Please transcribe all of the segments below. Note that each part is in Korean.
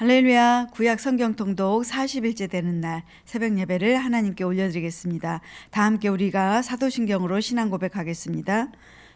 할렐루야. 구약 성경 통독 40일째 되는 날 새벽 예배를 하나님께 올려드리겠습니다. 다 함께 우리가 사도신경으로 신앙 고백하겠습니다.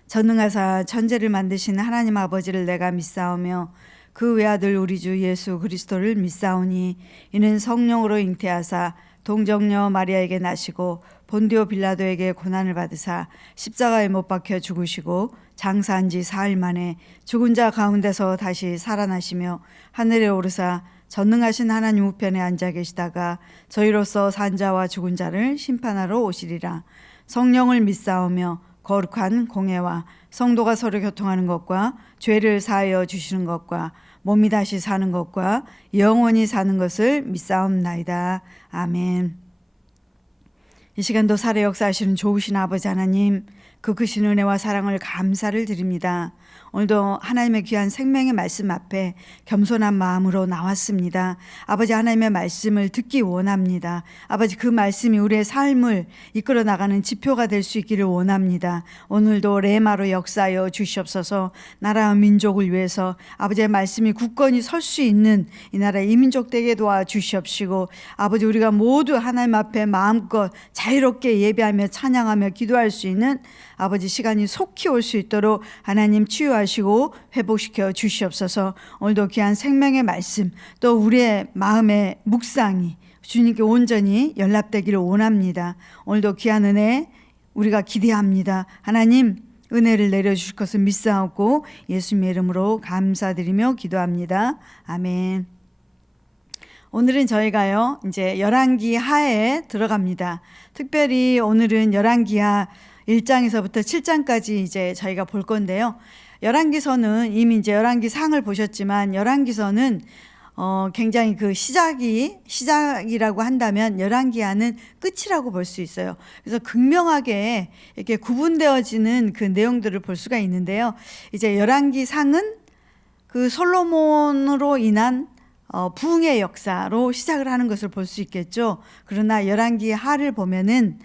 전능하사 천지를 만드신 하나님 아버지를 내가 믿사오며 그 외아들 우리 주 예수 그리스도를 믿사오니 이는 성령으로 잉태하사 동정녀 마리아에게 나시고 본디오 빌라도에게 고난을 받으사 십자가에 못 박혀 죽으시고 장사한 지 사흘 만에 죽은 자 가운데서 다시 살아나시며 하늘에 오르사 전능하신 하나님 우편에 앉아 계시다가 저희로서 산 자와 죽은 자를 심판하러 오시리라. 성령을 믿사오며 거룩한 공예와 성도가 서로 교통하는 것과 죄를 사하여 주시는 것과 몸이 다시 사는 것과 영원히 사는 것을 믿사옵나이다. 아멘. 이 시간도 살아 역사하시는 좋으신 아버지 하나님, 그 크신 은혜와 사랑을 감사를 드립니다. 오늘도 하나님의 귀한 생명의 말씀 앞에 겸손한 마음으로 나왔습니다. 아버지, 하나님의 말씀을 듣기 원합니다. 아버지, 그 말씀이 우리의 삶을 이끌어 나가는 지표가 될 수 있기를 원합니다. 오늘도 레마로 역사하여 주시옵소서. 나라와 민족을 위해서 아버지의 말씀이 굳건히 설 수 있는 이 나라의 이민족 되게 도와주시옵시고, 아버지, 우리가 모두 하나님 앞에 마음껏 자유롭게 예배하며 찬양하며 기도할 수 있는 아버지 시간이 속히 올 수 있도록 하나님 치유하시고 회복시켜 주시옵소서. 오늘도 귀한 생명의 말씀, 또 우리의 마음의 묵상이 주님께 온전히 연락되기를 원합니다. 오늘도 귀한 은혜 우리가 기대합니다. 하나님, 은혜를 내려주실 것을 믿사옵고 예수님의 이름으로 감사드리며 기도합니다. 아멘. 오늘은 저희가요, 이제 열왕기 하에 들어갑니다. 특별히 오늘은 열왕기하 1장에서부터 7장까지 이제 저희가 볼 건데요. 열왕기서는 이미 이제 열왕기상을 보셨지만, 열왕기서는 굉장히 그 시작이라고 한다면 열왕기하는 끝이라고 볼 수 있어요. 그래서 극명하게 이렇게 구분되어지는 그 내용들을 볼 수가 있는데요. 이제 열왕기상은 그 솔로몬으로 인한 부흥의 역사로 시작을 하는 것을 볼 수 있겠죠. 그러나 열왕기하를 보면은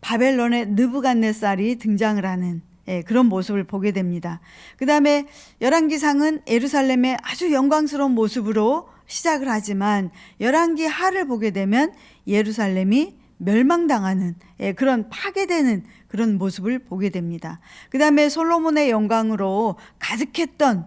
바벨론의 느부갓네살이 등장을 하는 그런 모습을 보게 됩니다. 그 다음에 열왕기상은 예루살렘의 아주 영광스러운 모습으로 시작을 하지만 열왕기하를 보게 되면 예루살렘이 멸망당하는 그런 파괴되는 그런 모습을 보게 됩니다. 그 다음에 솔로몬의 영광으로 가득했던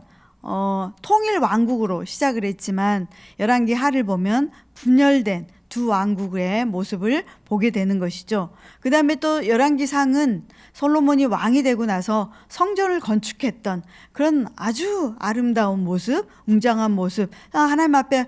통일 왕국으로 시작을 했지만 열왕기하를 보면 분열된 두 왕국의 모습을 보게 되는 것이죠. 그 다음에 또 열왕기상은 솔로몬이 왕이 되고 나서 성전을 건축했던 그런 아주 아름다운 모습, 웅장한 모습, 하나님 앞에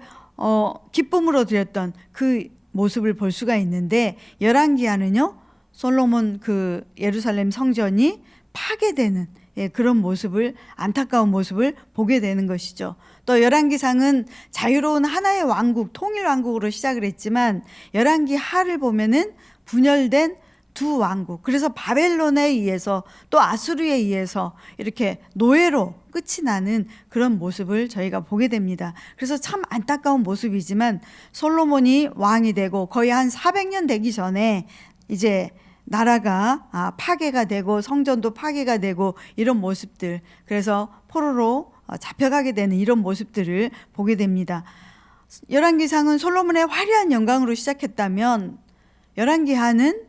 기쁨으로 드렸던 그 모습을 볼 수가 있는데, 열왕기하는요, 솔로몬 그 예루살렘 성전이 파괴되는 그런 모습을, 안타까운 모습을 보게 되는 것이죠. 또 열왕기상은 자유로운 하나의 왕국, 통일 왕국으로 시작을 했지만 열왕기하를 보면은 분열된 두 왕국, 그래서 바벨론에 의해서 또 아수르에 의해서 이렇게 노예로 끝이 나는 그런 모습을 저희가 보게 됩니다. 그래서 참 안타까운 모습이지만 솔로몬이 왕이 되고 거의 한 400년 되기 전에 이제 나라가 파괴가 되고 성전도 파괴가 되고 이런 모습들, 그래서 포로로 잡혀가게 되는 이런 모습들을 보게 됩니다. 열왕기상은 솔로몬의 화려한 영광으로 시작했다면 열왕기하는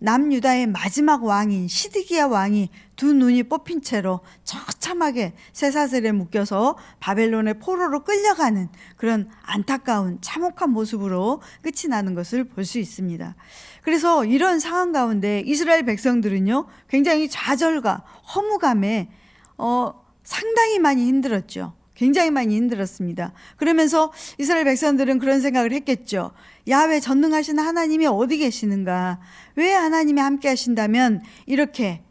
남유다의 마지막 왕인 시드기야 왕이 두 눈이 뽑힌 채로 처참하게 쇠사슬에 묶여서 바벨론의 포로로 끌려가는 그런 안타까운 참혹한 모습으로 끝이 나는 것을 볼 수 있습니다. 그래서 이런 상황 가운데 이스라엘 백성들은요, 굉장히 좌절과 허무감에 상당히 많이 힘들었죠. 굉장히 많이 힘들었습니다. 그러면서 이스라엘 백성들은 그런 생각을 했겠죠. 야훼 전능하신 하나님이 어디 계시는가? 왜 하나님이 함께 하신다면 이렇게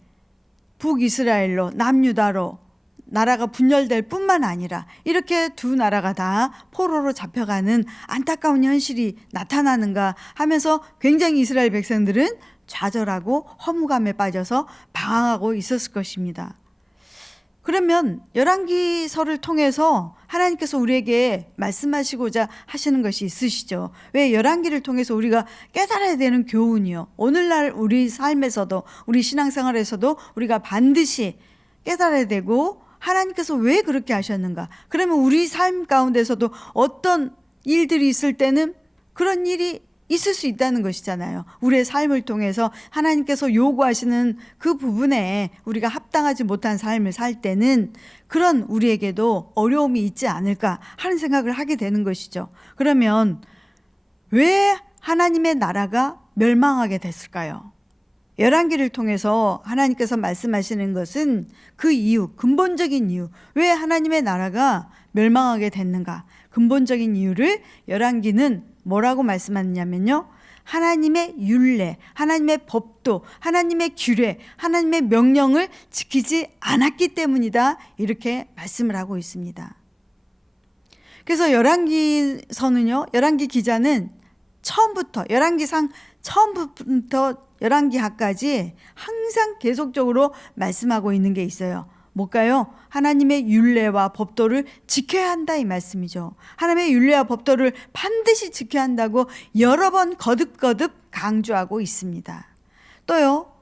북이스라엘로 남유다로 나라가 분열될 뿐만 아니라 이렇게 두 나라가 다 포로로 잡혀가는 안타까운 현실이 나타나는가 하면서 굉장히 이스라엘 백성들은 좌절하고 허무감에 빠져서 방황하고 있었을 것입니다. 그러면 열왕기서를 통해서 하나님께서 우리에게 말씀하시고자 하시는 것이 있으시죠. 왜 열왕기를 통해서 우리가 깨달아야 되는 교훈이요, 오늘날 우리 삶에서도 우리 신앙생활에서도 우리가 반드시 깨달아야 되고 하나님께서 왜 그렇게 하셨는가? 그러면 우리 삶 가운데서도 어떤 일들이 있을 때는 그런 일이 있을 수 있다는 것이잖아요. 우리의 삶을 통해서 하나님께서 요구하시는 그 부분에 우리가 합당하지 못한 삶을 살 때는 그런 우리에게도 어려움이 있지 않을까 하는 생각을 하게 되는 것이죠. 그러면 왜 하나님의 나라가 멸망하게 됐을까요? 열왕기를 통해서 하나님께서 말씀하시는 것은 그 이유, 근본적인 이유, 왜 하나님의 나라가 멸망하게 됐는가? 근본적인 이유를 열왕기는 뭐라고 말씀하느냐면요, 하나님의 율례, 하나님의 법도, 하나님의 규례, 하나님의 명령을 지키지 않았기 때문이다, 이렇게 말씀을 하고 있습니다. 그래서 열왕기서는요, 열왕기 기자는 처음부터, 열왕기상 처음부터 열왕기하까지 항상 계속적으로 말씀하고 있는 게 있어요. 뭘까요? 하나님의 율례와 법도를 지켜야 한다, 이 말씀이죠. 하나님의 율례와 법도를 반드시 지켜야 한다고 여러 번 거듭거듭 강조하고 있습니다. 또요,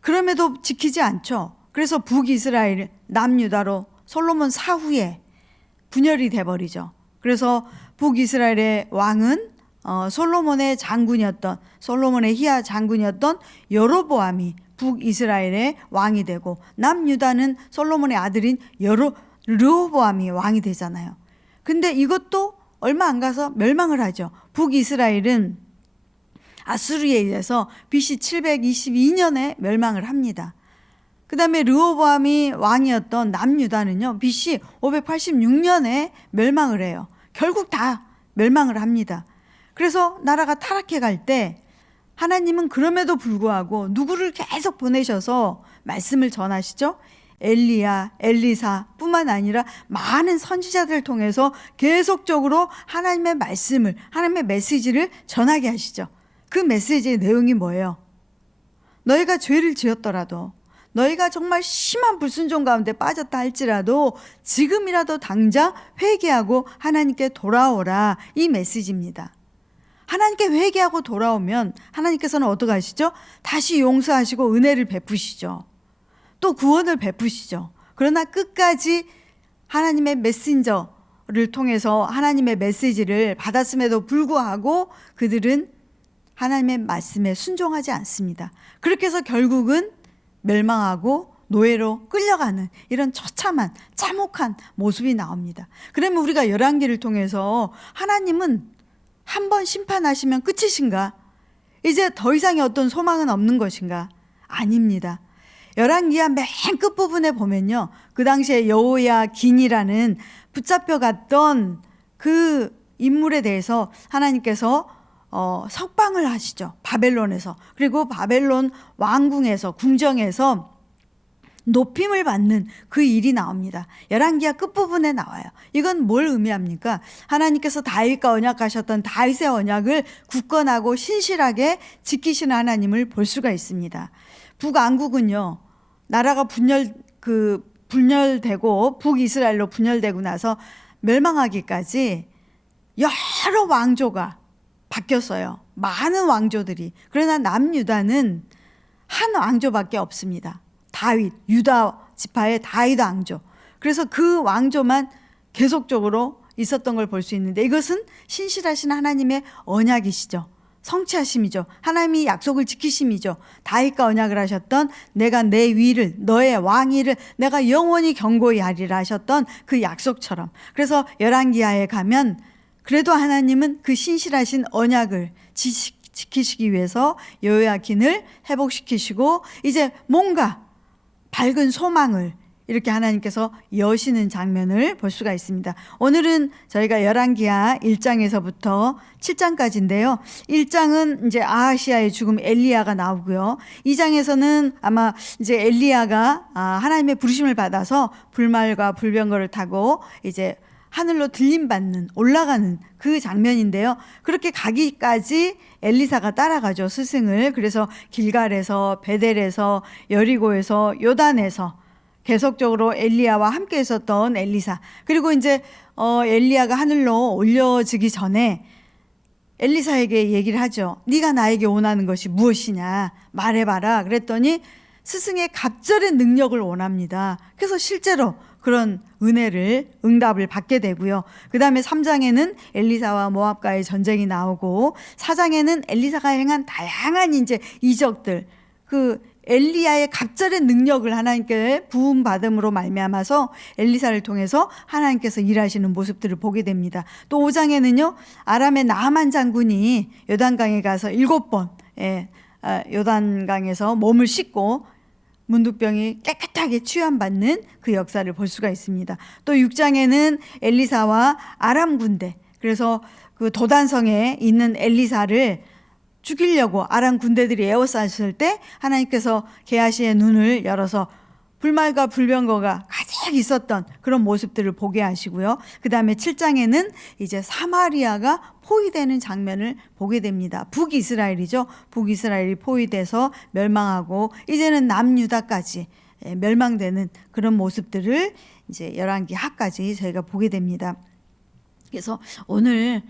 그럼에도 지키지 않죠. 그래서 북이스라엘, 남유다로 솔로몬 사후에 분열이 돼버리죠. 그래서 북이스라엘의 왕은 솔로몬의 장군이었던, 솔로몬의 희야 장군이었던 여로보암이 북이스라엘의 왕이 되고, 남유다는 솔로몬의 아들인 르호보암이 왕이 되잖아요. 근데 이것도 얼마 안 가서 멸망을 하죠. 북이스라엘은 아수르에 의해서 BC 722년에 멸망을 합니다. 그 다음에 르호보암이 왕이었던 남유다는요, BC 586년에 멸망을 해요. 결국 다 멸망을 합니다. 그래서 나라가 타락해 갈 때 하나님은 그럼에도 불구하고 누구를 계속 보내셔서 말씀을 전하시죠? 엘리야, 엘리사 뿐만 아니라 많은 선지자들을 통해서 계속적으로 하나님의 말씀을, 하나님의 메시지를 전하게 하시죠. 그 메시지의 내용이 뭐예요? 너희가 죄를 지었더라도, 너희가 정말 심한 불순종 가운데 빠졌다 할지라도 지금이라도 당장 회개하고 하나님께 돌아오라, 이 메시지입니다. 하나님께 회개하고 돌아오면 하나님께서는 어떻게 하시죠? 다시 용서하시고 은혜를 베푸시죠. 또 구원을 베푸시죠. 그러나 끝까지 하나님의 메신저를 통해서 하나님의 메시지를 받았음에도 불구하고 그들은 하나님의 말씀에 순종하지 않습니다. 그렇게 해서 결국은 멸망하고 노예로 끌려가는 이런 처참한, 참혹한 모습이 나옵니다. 그러면 우리가 열왕기를 통해서 하나님은 한 번 심판하시면 끝이신가? 이제 더 이상의 어떤 소망은 없는 것인가? 아닙니다. 열왕기하 맨 끝부분에 보면요, 그 당시에 여호야긴이라는 붙잡혀갔던 그 인물에 대해서 하나님께서 석방을 하시죠. 바벨론에서. 그리고 바벨론 왕궁에서, 궁정에서 높임을 받는 그 일이 나옵니다. 열왕기하 끝부분에 나와요. 이건 뭘 의미합니까? 하나님께서 다윗과 언약하셨던 다윗의 언약을 굳건하고 신실하게 지키시는 하나님을 볼 수가 있습니다. 북왕국은요, 나라가 분열되고 북이스라엘로 분열되고 나서 멸망하기까지 여러 왕조가 바뀌었어요. 많은 왕조들이. 그러나 남유다는 한 왕조밖에 없습니다. 다윗, 유다 지파의 다윗 왕조. 그래서 그 왕조만 계속적으로 있었던 걸 볼 수 있는데, 이것은 신실하신 하나님의 언약이시죠. 성취하심이죠. 하나님이 약속을 지키심이죠. 다윗과 언약을 하셨던, 내가 내 위를, 너의 왕위를 내가 영원히 견고히 하리라 하셨던 그 약속처럼. 그래서 열왕기하에 가면 그래도 하나님은 그 신실하신 언약을 지키시기 위해서 여호야긴을 회복시키시고 이제 뭔가 밝은 소망을 이렇게 하나님께서 여시는 장면을 볼 수가 있습니다. 오늘은 저희가 열왕기하 1장에서부터 7장까지인데요. 1장은 이제 아하시아의 죽음, 엘리야가 나오고요. 2장에서는 아마 이제 엘리야가 하나님의 부르심을 받아서 불말과 불병거를 타고 이제 하늘로 들림받는, 올라가는 그 장면인데요. 그렇게 가기까지 엘리사가 따라가죠, 스승을. 그래서 길갈에서, 베델에서, 여리고에서, 요단에서 계속적으로 엘리야와 함께 있었던 엘리사. 그리고 이제 엘리야가 하늘로 올려지기 전에 엘리사에게 얘기를 하죠. 네가 나에게 원하는 것이 무엇이냐 말해봐라. 그랬더니 스승의 갑절의 능력을 원합니다. 그래서 실제로 그런 응답을 받게 되고요. 그 다음에 3장에는 엘리사와 모압과의 전쟁이 나오고 4장에는 엘리사가 행한 다양한 이제 이적들, 그 엘리야의 갑절의 능력을 하나님께 부음받음으로 말미암아서 엘리사를 통해서 하나님께서 일하시는 모습들을 보게 됩니다. 또 5장에는요, 아람의 나아만 장군이 요단강에 가서 7번 요단강에서 몸을 씻고 문둥병이 깨끗하게 취함받는 그 역사를 볼 수가 있습니다. 또 6장에는 엘리사와 아람 군대, 그래서 그 도단성에 있는 엘리사를 죽이려고 아람 군대들이 에워쌌을 때 하나님께서 게하시의 눈을 열어서 불말과 불병거가 가득 있었던 그런 모습들을 보게 하시고요. 그 다음에 7장에는 이제 사마리아가 포위되는 장면을 보게 됩니다. 북이스라엘이죠. 북이스라엘이 포위돼서 멸망하고 이제는 남유다까지 멸망되는 그런 모습들을 이제 열왕기하까지 저희가 보게 됩니다. 그래서 오늘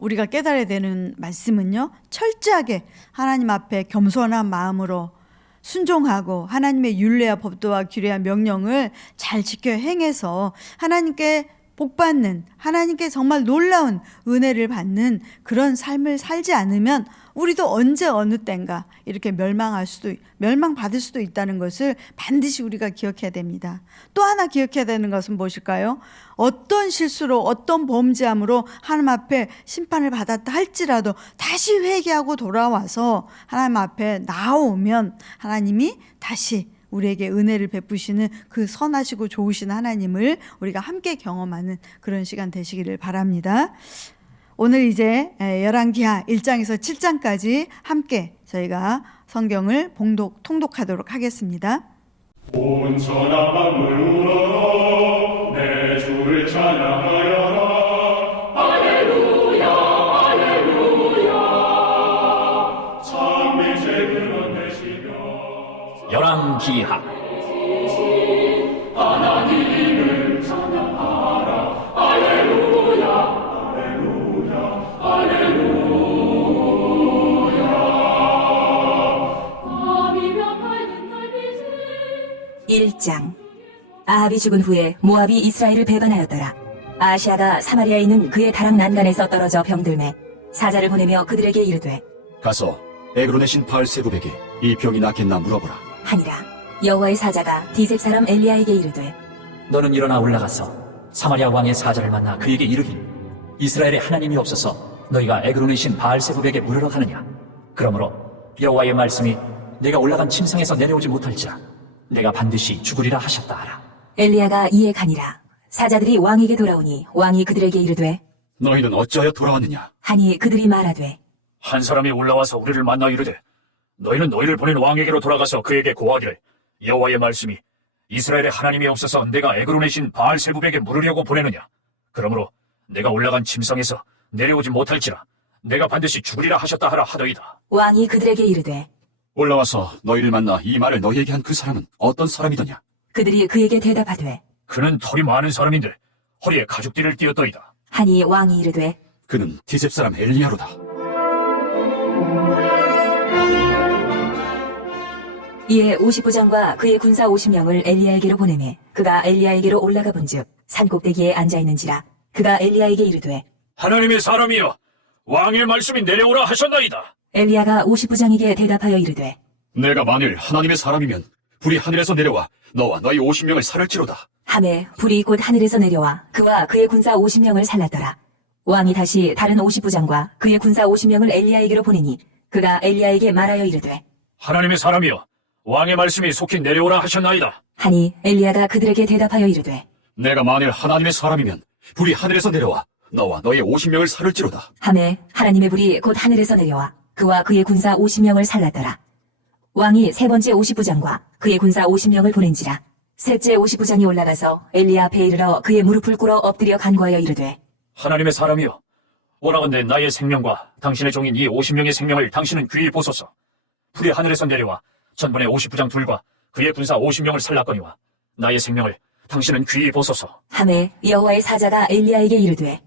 우리가 깨달아야 되는 말씀은요, 철저하게 하나님 앞에 겸손한 마음으로 순종하고 하나님의 율례와 법도와 규례와 명령을 잘 지켜 행해서 하나님께 복받는, 하나님께 정말 놀라운 은혜를 받는 그런 삶을 살지 않으면 우리도 언제 어느 때인가 이렇게 멸망받을 수도 있다는 것을 반드시 우리가 기억해야 됩니다. 또 하나 기억해야 되는 것은 무엇일까요? 어떤 실수로, 어떤 범죄함으로 하나님 앞에 심판을 받았다 할지라도 다시 회개하고 돌아와서 하나님 앞에 나오면 하나님이 다시 우리에게 은혜를 베푸시는 그 선하시고 좋으신 하나님을 우리가 함께 경험하는 그런 시간 되시기를 바랍니다. 오늘 이제 열왕기하 1장에서 7장까지 함께 저희가 성경을 통독하도록 하겠습니다. 온 천하 만물 울어라, 내 주를 찬양하여라. 할렐루야 할렐루야. 참 이제 그런 되시며 열왕기하 하나님을 찬양하라. 할렐루야 할렐루야 할렐루야. 1장. 아합이 죽은 후에 모압이 이스라엘을 배반하였더라. 아시아가 사마리아에 있는 그의 다락 난간에서 떨어져 병들매 사자를 보내며 그들에게 이르되 가서 에그론의 신 바알세부백에 이 병이 낫겠나 물어보라 하니라. 여호와의 사자가 디셉 사람 엘리야에게 이르되 너는 일어나 올라가서 사마리아 왕의 사자를 만나 그에게 이르길 이스라엘의 하나님이 없어서 너희가 에그론의 신 바알세부백에 물으러 가느냐. 그러므로 여호와의 말씀이 내가 올라간 침상에서 내려오지 못할지라 내가 반드시 죽으리라 하셨다 하라. 엘리야가 이에 가니라. 사자들이 왕에게 돌아오니 왕이 그들에게 이르되 너희는 어찌하여 돌아왔느냐. 하니 그들이 말하되 한 사람이 올라와서 우리를 만나 이르되 너희는 너희를 보낸 왕에게로 돌아가서 그에게 고하기를 여호와의 말씀이 이스라엘의 하나님이 없어서 내가 에그론의 신 바알세부백에 물으려고 보내느냐. 그러므로 내가 올라간 침상에서 내려오지 못할지라 내가 반드시 죽으리라 하셨다 하라 하더이다. 왕이 그들에게 이르되 올라와서 너희를 만나 이 말을 너희에게 한 그 사람은 어떤 사람이더냐. 그들이 그에게 대답하되 그는 털이 많은 사람인데 허리에 가죽띠를 띠었더이다. 하니 왕이 이르되 그는 디셉 사람 엘리야로다. 이에 50부장과 그의 군사 50명을 엘리야에게로 보내매 그가 엘리야에게로 올라가 본즉 산꼭대기에 앉아있는지라. 그가 엘리야에게 이르되 하나님의 사람이여 왕의 말씀이 내려오라 하셨나이다. 엘리야가 50부장에게 대답하여 이르되 내가 만일 하나님의 사람이면 불이 하늘에서 내려와 너와 너희 50명을 살을지로다. 하매 불이 곧 하늘에서 내려와 그와 그의 군사 50명을 살랐더라. 왕이 다시 다른 50부장과 그의 군사 50명을 엘리야에게로 보내니 그가 엘리야에게 말하여 이르되 하나님의 사람이여 왕의 말씀이 속히 내려오라 하셨나이다. 하니 엘리야가 그들에게 대답하여 이르되 내가 만일 하나님의 사람이면 불이 하늘에서 내려와 너와 너희 50명을 살을지로다. 하매 하나님의 불이 곧 하늘에서 내려와 그와 그의 군사 50명을 살랐더라. 왕이 세 번째 50부장과 그의 군사 50명을 보낸지라. 셋째 50부장이 올라가서 엘리야 앞에 이르러 그의 무릎을 꿇어 엎드려 간구하여 이르되 하나님의 사람이여 오라건대 나의 생명과 당신의 종인 이 50명의 생명을 당신은 귀히 보소서. 불이 하늘에서 내려와 전번에 50부장 둘과 그의 군사 50명을 살랐거니와 나의 생명을 당신은 귀히 보소서. 하매 여호와의 사자가 엘리야에게 이르되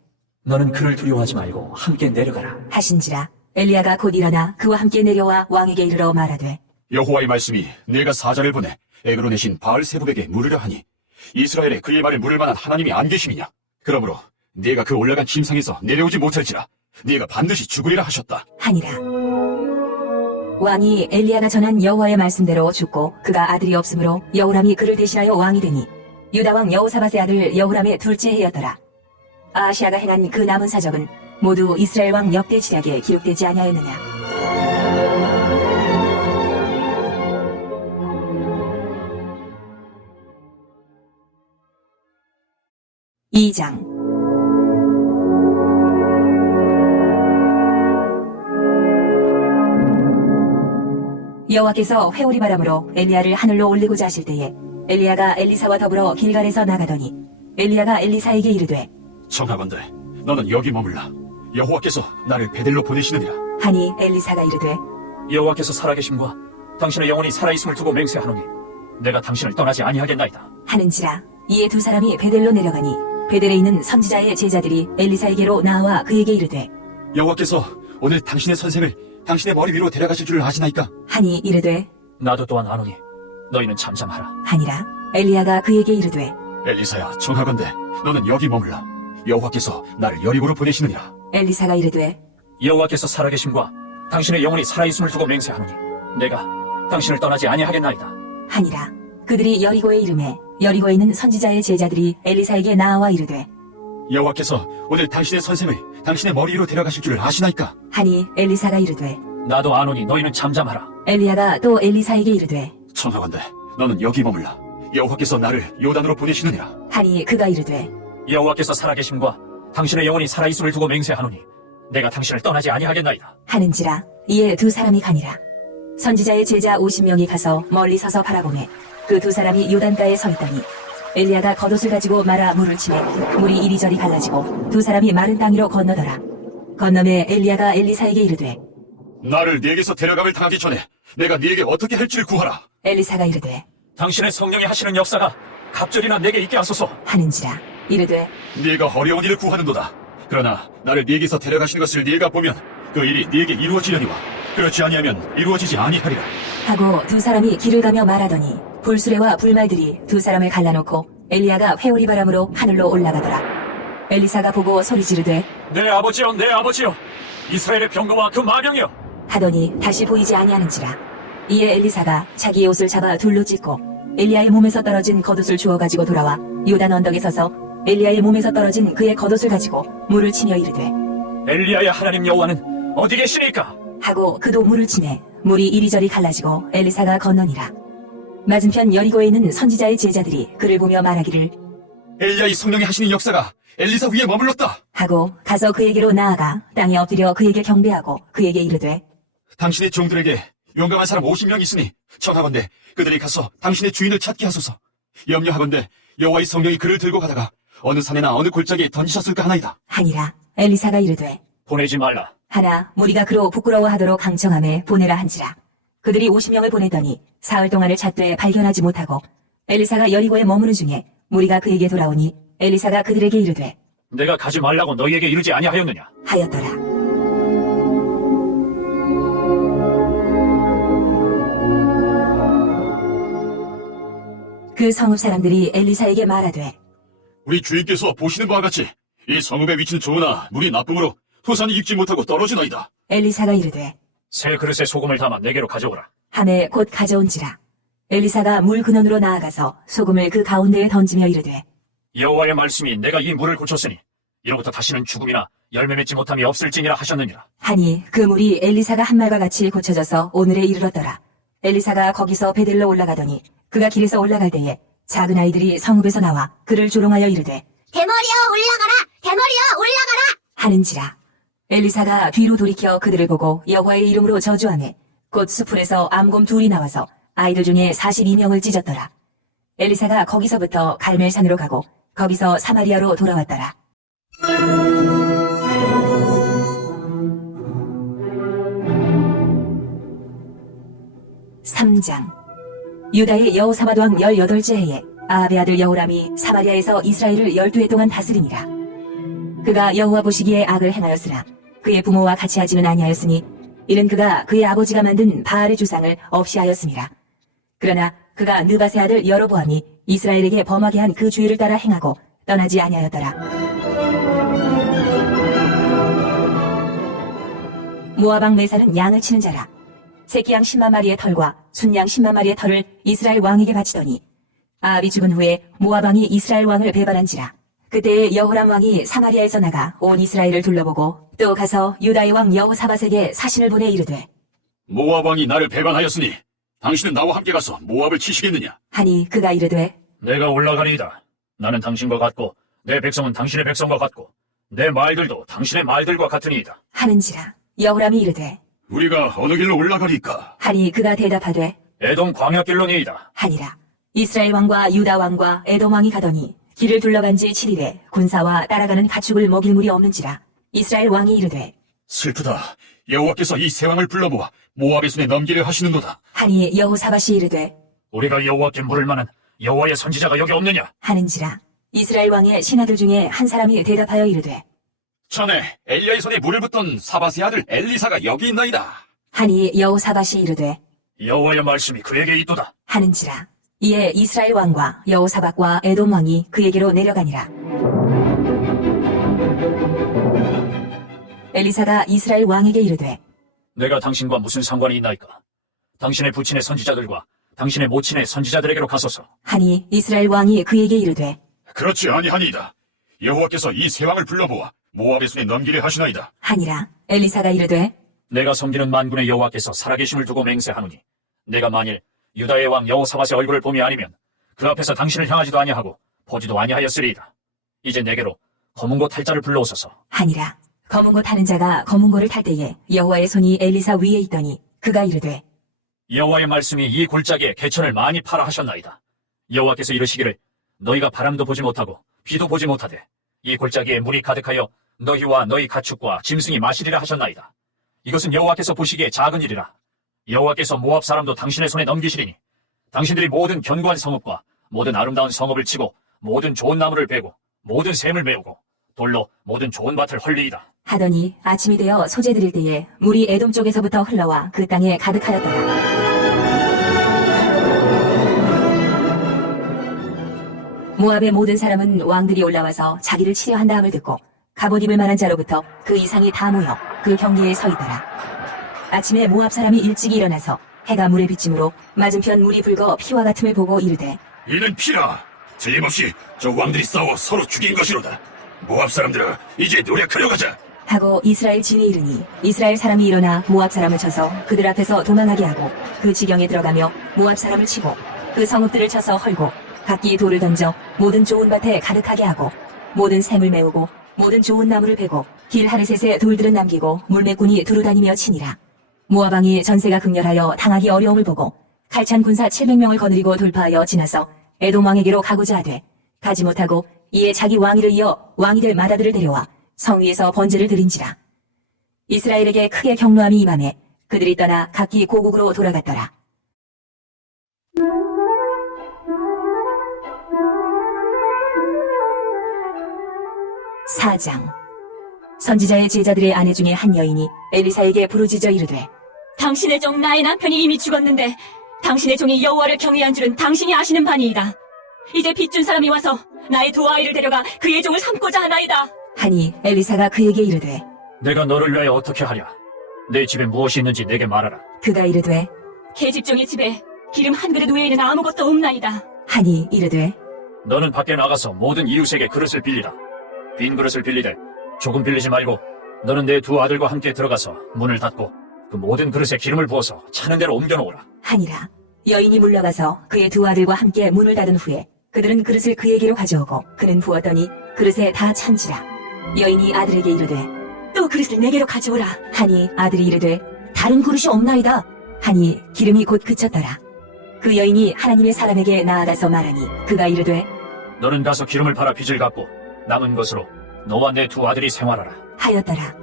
너는 그를 두려워하지 말고 함께 내려가라. 하신지라. 엘리야가 곧 일어나 그와 함께 내려와 왕에게 이르러 말하되 여호와의 말씀이 내가 사자를 보내 에그론의 신 바알세불에게 물으려 하니 이스라엘에 그의 말을 물을 만한 하나님이 안 계심이냐? 그러므로 네가 그 올라간 침상에서 내려오지 못할지라 네가 반드시 죽으리라 하셨다. 하니라. 왕이 엘리야가 전한 여호와의 말씀대로 죽고 그가 아들이 없으므로 여호람이 그를 대신하여 왕이 되니 유다 왕 여호사밧의 아들 여호람의 둘째 해였더라. 아하시아가 행한 그 남은 사적은 모두 이스라엘 왕 역대 지략에 기록되지 아니하였느냐. 2장. 여호와께서 회오리 바람으로 엘리야를 하늘로 올리고자 하실 때에 엘리야가 엘리사와 더불어 길갈에서 나가더니 엘리야가 엘리사에게 이르되 청하건대 너는 여기 머물라. 여호와께서 나를 베델로 보내시느니라. 하니 엘리사가 이르되 여호와께서 살아계심과 당신의 영혼이 살아있음을 두고 맹세하노니 내가 당신을 떠나지 아니하겠나이다. 하는지라. 이에 두 사람이 베델로 내려가니 베델에 있는 선지자의 제자들이 엘리사에게로 나와 그에게 이르되 여호와께서 오늘 당신의 선생을 당신의 머리 위로 데려가실 줄을 아시나이까? 하니 이르되 나도 또한 아노니 너희는 잠잠하라. 하니라. 엘리야가 그에게 이르되 엘리사야, 청하건대 너는 여기 머물라. 여호와께서 나를 여리고로 보내시느니라. 엘리사가 이르되 여호와께서 살아계심과 당신의 영혼이 살아있음을 두고 맹세하노니 내가 당신을 떠나지 아니하겠나이다. 하니라. 그들이 여리고에 이르매 여리고에 있는 선지자의 제자들이 엘리사에게 나와 이르되 여호와께서 오늘 당신의 선생을 당신의 머리 위로 데려가실 줄을 아시나이까? 하니 엘리사가 이르되 나도 아노니 너희는 잠잠하라. 엘리야가 또 엘리사에게 이르되 청하건대 너는 여기 머물라. 여호와께서 나를 요단으로 보내시느니라. 하니 그가 이르되 여호와께서 살아계심과 당신의 영혼이 살아있음을 두고 맹세하노니 내가 당신을 떠나지 아니하겠나이다. 하는지라. 이에 두 사람이 가니라. 선지자의 제자 50명이 가서 멀리 서서 바라보매 그 두 사람이 요단가에 서 있더니 엘리야가 겉옷을 가지고 말아 물을 치매 물이 이리저리 갈라지고 두 사람이 마른 땅 위로 건너더라. 건너매 엘리야가 엘리사에게 이르되 나를 네게서 데려감을 당하기 전에 내가 네게 어떻게 할지를 구하라. 엘리사가 이르되 당신의 성령이 하시는 역사가 갑절이나 내게 있게 하소서. 하는지라. 이르되 네가 어려운 일을 구하는도다. 그러나 나를 네게서 데려가시는 것을 네가 보면 그 일이 네게 이루어지려니와 그렇지 아니하면 이루어지지 아니하리라. 하고 두 사람이 길을 가며 말하더니 불수레와 불말들이 두 사람을 갈라놓고 엘리야가 회오리 바람으로 하늘로 올라가더라. 엘리사가 보고 소리 지르되 내 아버지여 내 아버지여 이스라엘의 병거와 그 마병이여. 하더니 다시 보이지 아니하는지라. 이에 엘리사가 자기의 옷을 잡아 둘로 찢고 엘리야의 몸에서 떨어진 겉옷을 주워 가지고 돌아와 요단 언덕에 서서 엘리야의 몸에서 떨어진 그의 겉옷을 가지고 물을 치며 이르되 엘리야의 하나님 여호와는 어디 계시니까? 하고 그도 물을 치매 물이 이리저리 갈라지고 엘리사가 건너니라. 맞은편 여리고에 있는 선지자의 제자들이 그를 보며 말하기를 엘리야의 성령이 하시는 역사가 엘리사 위에 머물렀다. 하고 가서 그에게로 나아가 땅에 엎드려 그에게 경배하고 그에게 이르되 당신의 종들에게 용감한 사람 50명 있으니 청하건대 그들이 가서 당신의 주인을 찾게 하소서. 염려하건대 여호와의 성령이 그를 들고 가다가 어느 산에나 어느 골짜기에 던지셨을까 하나이다. 하니라. 엘리사가 이르되 보내지 말라. 하나 무리가 그로 부끄러워하도록 강청함에 보내라 한지라. 그들이 50명을 보내더니 사흘 동안을 찾되 발견하지 못하고 엘리사가 여리고에 머무는 중에 무리가 그에게 돌아오니 엘리사가 그들에게 이르되 내가 가지 말라고 너희에게 이르지 아니하였느냐? 하였더라. 그 성읍 사람들이 엘리사에게 말하되 우리 주인께서 보시는 바와 같이 이 성읍의 위치는 좋으나 물이 나쁨으로 토산이 익지 못하고 떨어지나이다. 엘리사가 이르되 새 그릇에 소금을 담아 내게로 가져오라. 함에 곧 가져온지라. 엘리사가 물 근원으로 나아가서 소금을 그 가운데에 던지며 이르되 여호와의 말씀이 내가 이 물을 고쳤으니 이로부터 다시는 죽음이나 열매 맺지 못함이 없을지니라 하셨느니라. 하니 그 물이 엘리사가 한 말과 같이 고쳐져서 오늘에 이르렀더라. 엘리사가 거기서 베델로 올라가더니 그가 길에서 올라갈 때에 작은 아이들이 성읍에서 나와 그를 조롱하여 이르되 대머리여 올라가라! 대머리여 올라가라! 하는지라. 엘리사가 뒤로 돌이켜 그들을 보고 여호와의 이름으로 저주하매 곧 수풀에서 암곰 둘이 나와서 아이들 중에 42명을 찢었더라. 엘리사가 거기서부터 갈멜산으로 가고 거기서 사마리아로 돌아왔더라. (3장) 유다의 여호사밧 왕 18째 해에 아합의 아들 여호람이 사마리아에서 이스라엘을 12해 동안 다스리니라. 그가 여호와 보시기에 악을 행하였으나 그의 부모와 같이 하지는 아니하였으니 이는 그가 그의 아버지가 만든 바알의 주상을 없이 하였습니다. 그러나 그가 느바세 아들 여로보암이 이스라엘에게 범하게 한 그 죄를 따라 행하고 떠나지 아니하였더라. 모압 왕 메사는 양을 치는 자라. 새끼 양 10만 마리의 털과 순양 10만 마리의 털을 이스라엘 왕에게 바치더니 아합이 죽은 후에 모압 왕이 이스라엘 왕을 배반한지라. 그때에 여호람 왕이 사마리아에서 나가 온 이스라엘을 둘러보고 또 가서 유다의 왕 여호사밧에게 사신을 보내 이르되 모압 왕이 나를 배반하였으니 당신은 나와 함께 가서 모압을 치시겠느냐? 하니 그가 이르되 내가 올라가리이다. 나는 당신과 같고 내 백성은 당신의 백성과 같고 내 말들도 당신의 말들과 같으니이다. 하는지라. 여호람이 이르되 우리가 어느 길로 올라가리까? 하니 그가 대답하되 에돔 광야길로니이다. 하니라. 이스라엘 왕과 유다 왕과 에돔 왕이 가더니 길을 둘러간 지 7일에 군사와 따라가는 가축을 먹일 물이 없는지라. 이스라엘 왕이 이르되 슬프다. 여호와께서 이 세 왕을 불러 모아 모압의 손에 넘기려 하시는도다. 하니 여호사밧이 이르되 우리가 여호와께 물을 만한 여호와의 선지자가 여기 없느냐? 하는지라. 이스라엘 왕의 신하들 중에 한 사람이 대답하여 이르되 전에 엘리야의 손에 물을 붓던 사밧의 아들 엘리사가 여기 있나이다. 하니 여호사밧이 이르되 여호와의 말씀이 그에게 있도다. 하는지라. 이에 이스라엘 왕과 여호사밧과 에돔 왕이 그에게로 내려가니라. 엘리사가 이스라엘 왕에게 이르되 내가 당신과 무슨 상관이 있나이까? 당신의 부친의 선지자들과 당신의 모친의 선지자들에게로 가소서. 하니 이스라엘 왕이 그에게 이르되 그렇지 아니하니이다. 여호와께서 이 세 왕을 불러 모아 모압의 손에 넘기려 하시나이다. 하니라. 엘리사가 이르되 내가 섬기는 만군의 여호와께서 살아계심을 두고 맹세하노니 내가 만일 유다의 왕 여호사밧의 얼굴을 봄이 아니면 그 앞에서 당신을 향하지도 아니하고 보지도 아니하였으리이다. 이제 내게로 검은고 탈자를 불러오소서. 하니라. 검은고 타는 자가 검은고를 탈 때에 여호와의 손이 엘리사 위에 있더니 그가 이르되 여호와의 말씀이 이 골짜기에 개천을 많이 파라 하셨나이다. 여호와께서 이르시기를 너희가 바람도 보지 못하고 비도 보지 못하되 이 골짜기에 물이 가득하여 너희와 너희 가축과 짐승이 마시리라 하셨나이다. 이것은 여호와께서 보시기에 작은 일이라. 여호와께서 모압 사람도 당신의 손에 넘기시리니 당신들이 모든 견고한 성읍과 모든 아름다운 성읍을 치고 모든 좋은 나무를 베고 모든 샘을 메우고 돌로 모든 좋은 밭을 헐리이다. 하더니 아침이 되어 소재 드릴 때에 물이 에돔 쪽에서부터 흘러와 그 땅에 가득하였더라. 모압의 모든 사람은 왕들이 올라와서 자기를 치려 한다함을 듣고 갑옷 입을 만한 자로부터 그 이상이 다 모여 그 경계에 서 있더라. 아침에 모압 사람이 일찍이 일어나서 해가 물에 비침으로 맞은편 물이 붉어 피와 같음을 보고 이르되 이는 피라. 틀림없이 저 왕들이 싸워 서로 죽인 것이로다. 모압 사람들아, 이제 노력하려 가자. 하고 이스라엘 진이 이르니 이스라엘 사람이 일어나 모압 사람을 쳐서 그들 앞에서 도망하게 하고 그 지경에 들어가며 모압 사람을 치고 그 성읍들을 쳐서 헐고 각기 돌을 던져 모든 좋은 밭에 가득하게 하고 모든 샘을 메우고 모든 좋은 나무를 베고 길 하르셋에 돌들은 남기고 물매꾼이 두루 다니며 치니라. 모압 왕이 전세가 극렬하여 당하기 어려움을 보고 칼찬 군사 700명을 거느리고 돌파하여 지나서 에돔 왕에게로 가고자 하되 가지 못하고 이에 자기 왕위를 이어 왕이 될 마다들을 데려와 성 위에서 번제를 드린지라. 이스라엘에게 크게 경노함이 임하매 그들이 떠나 각기 고국으로 돌아갔더라. 사장. 선지자의 제자들의 아내 중에 한 여인이 엘리사에게 부르짖어 이르되 당신의 종 나의 남편이 이미 죽었는데 당신의 종이 여호와를 경외한 줄은 당신이 아시는 바니이다. 이제 빚준 사람이 와서 나의 두 아이를 데려가 그의 종을 삼고자 하나이다. 하니 엘리사가 그에게 이르되 내가 너를 위하여 어떻게 하랴? 내 집에 무엇이 있는지 내게 말하라. 그가 이르되 계집종의 집에 기름 한 그릇 외에는 아무것도 없나이다. 하니 이르되 너는 밖에 나가서 모든 이웃에게 그릇을 빌리라. 빈 그릇을 빌리되 조금 빌리지 말고 너는 내 두 아들과 함께 들어가서 문을 닫고 그 모든 그릇에 기름을 부어서 차는 대로 옮겨놓으라. 하니라. 여인이 물러가서 그의 두 아들과 함께 문을 닫은 후에 그들은 그릇을 그에게로 가져오고 그는 부었더니 그릇에 다 찬지라. 여인이 아들에게 이르되 또 그릇을 내게로 가져오라. 하니 아들이 이르되 다른 그릇이 없나이다. 하니 기름이 곧 그쳤더라. 그 여인이 하나님의 사람에게 나아가서 말하니 그가 이르되 너는 가서 기름을 팔아 빚을 갚고 남은 것으로 너와 내 두 아들이 생활하라. 하였더라.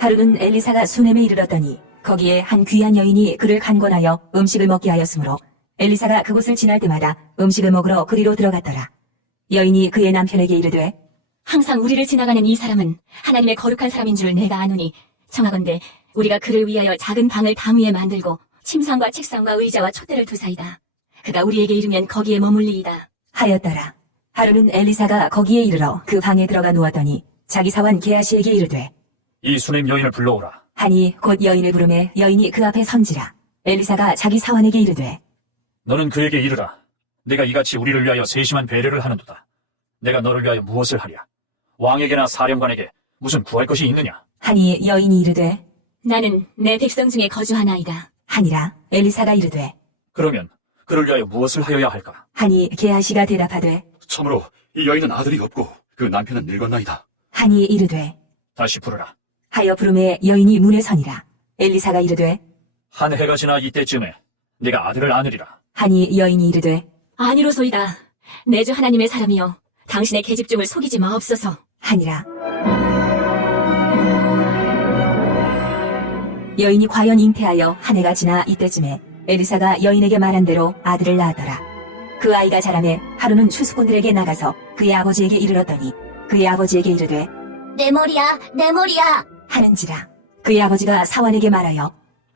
하루는 엘리사가 수넴에 이르렀더니 거기에 한 귀한 여인이 그를 간권하여 음식을 먹게 하였으므로 엘리사가 그곳을 지날 때마다 음식을 먹으러 그리로 들어갔더라. 여인이 그의 남편에게 이르되 항상 우리를 지나가는 이 사람은 하나님의 거룩한 사람인 줄 내가 아노니 청하건대 우리가 그를 위하여 작은 방을 담 위에 만들고 침상과 책상과 의자와 촛대를 두사이다. 그가 우리에게 이르면 거기에 머물리이다. 하였더라. 하루는 엘리사가 거기에 이르러 그 방에 들어가 누웠더니 자기 사환 게하시에게 이르되 이 수냄 여인을 불러오라. 하니 곧 여인을 부르매 여인이 그 앞에 선지라. 엘리사가 자기 사환에게 이르되 너는 그에게 이르라. 내가 이같이 우리를 위하여 세심한 배려를 하는도다. 내가 너를 위하여 무엇을 하랴? 왕에게나 사령관에게 무슨 구할 것이 있느냐? 하니 여인이 이르되 나는 내 백성 중에 거주하나이다. 하니라. 엘리사가 이르되 그러면 그를 위하여 무엇을 하여야 할까? 하니 게하시가 대답하되 참으로 이 여인은 아들이 없고 그 남편은 늙었나이다. 하니 이르되 다시 부르라. 하여 부름에 여인이 문에 서니라. 엘리사가 이르되 한 해가 지나 이때쯤에 내가 아들을 안으리라. 하니 여인이 이르되 아니로소이다. 내 주 하나님의 사람이여 당신의 계집종을 속이지 마옵소서. 하니라. 여인이 과연 잉태하여 한 해가 지나 이때쯤에 엘리사가 여인에게 말한 대로 아들을 낳았더라. 그 아이가 자라매 하루는 추수꾼들에게 나가서 그의 아버지에게 이르렀더니 그의 아버지에게 이르되 내 머리야, 내 머리야. 하는지라. 그의 아버지가 사환에게 말하여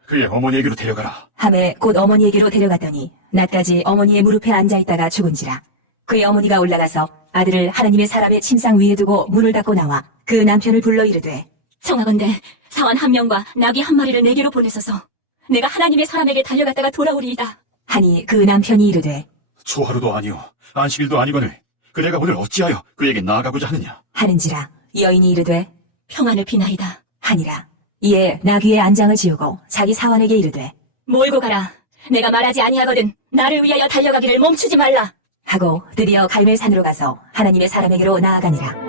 그의 어머니에게로 데려가라. 함에 곧 어머니에게로 데려갔더니 낮까지 어머니의 무릎에 앉아있다가 죽은지라. 그의 어머니가 올라가서 아들을 하나님의 사람의 침상 위에 두고 문을 닫고 나와 그 남편을 불러 이르되 청하건대 사원 한 명과 나귀 한 마리를 내게로 보내소서. 내가 하나님의 사람에게 달려갔다가 돌아오리이다. 하니 그 남편이 이르되 초하루도 아니요 안식일도 아니거늘 그대가 오늘 어찌하여 그에게 나아가고자 하느냐? 하는지라. 여인이 이르되 평안을 비나이다. 하니라. 이에 나귀의 안장을 지우고 자기 사환에게 이르되 몰고 가라. 내가 말하지 아니하거든 나를 위하여 달려가기를 멈추지 말라. 하고 드디어 갈멜산으로 가서 하나님의 사람에게로 나아가니라.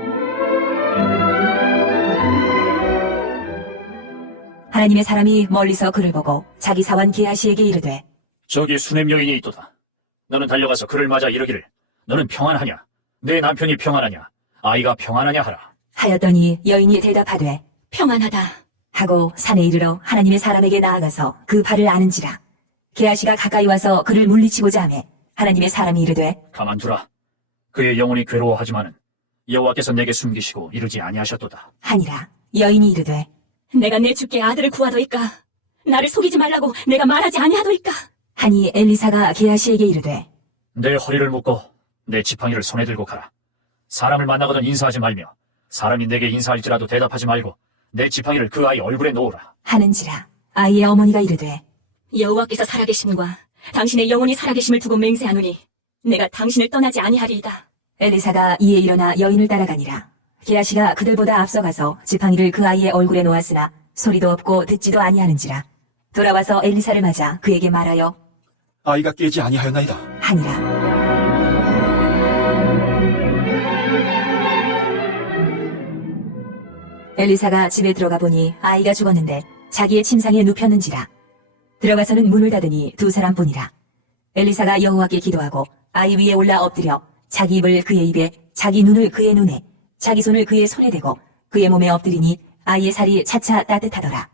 하나님의 사람이 멀리서 그를 보고 자기 사환 게하시에게 이르되 저기 수냄 여인이 있도다. 너는 달려가서 그를 맞아 이르기를 너는 평안하냐? 내 남편이 평안하냐? 아이가 평안하냐 하라. 하였더니 여인이 대답하되 평안하다. 하고 산에 이르러 하나님의 사람에게 나아가서 그 발을 아는지라. 게하시가 가까이 와서 그를 물리치고자 하매 하나님의 사람이 이르되 가만두라. 그의 영혼이 괴로워하지만은 여호와께서 내게 숨기시고 이르지 아니하셨도다. 하니라. 여인이 이르되 내가 내 주께 아들을 구하도이까. 나를 속이지 말라고 내가 말하지 아니하도이까. 하니 엘리사가 게하시에게 이르되 내 허리를 묶고 내 지팡이를 손에 들고 가라. 사람을 만나거든 인사하지 말며 사람이 내게 인사할지라도 대답하지 말고 내 지팡이를 그 아이 얼굴에 놓으라. 하는지라. 아이의 어머니가 이르되 여호와께서 살아계심과 당신의 영혼이 살아계심을 두고 맹세하노니 내가 당신을 떠나지 아니하리이다. 엘리사가 이에 일어나 여인을 따라가니라. 게하시가 그들보다 앞서가서 지팡이를 그 아이의 얼굴에 놓았으나 소리도 없고 듣지도 아니하는지라. 돌아와서 엘리사를 맞아 그에게 말하여 아이가 깨지 아니하였나이다. 하니라. 엘리사가 집에 들어가 보니 아이가 죽었는데 자기의 침상에 눕혔는지라. 들어가서는 문을 닫으니 두 사람뿐이라. 엘리사가 여호와께 기도하고 아이 위에 올라 엎드려 자기 입을 그의 입에 자기 눈을 그의 눈에 자기 손을 그의 손에 대고 그의 몸에 엎드리니 아이의 살이 차차 따뜻하더라.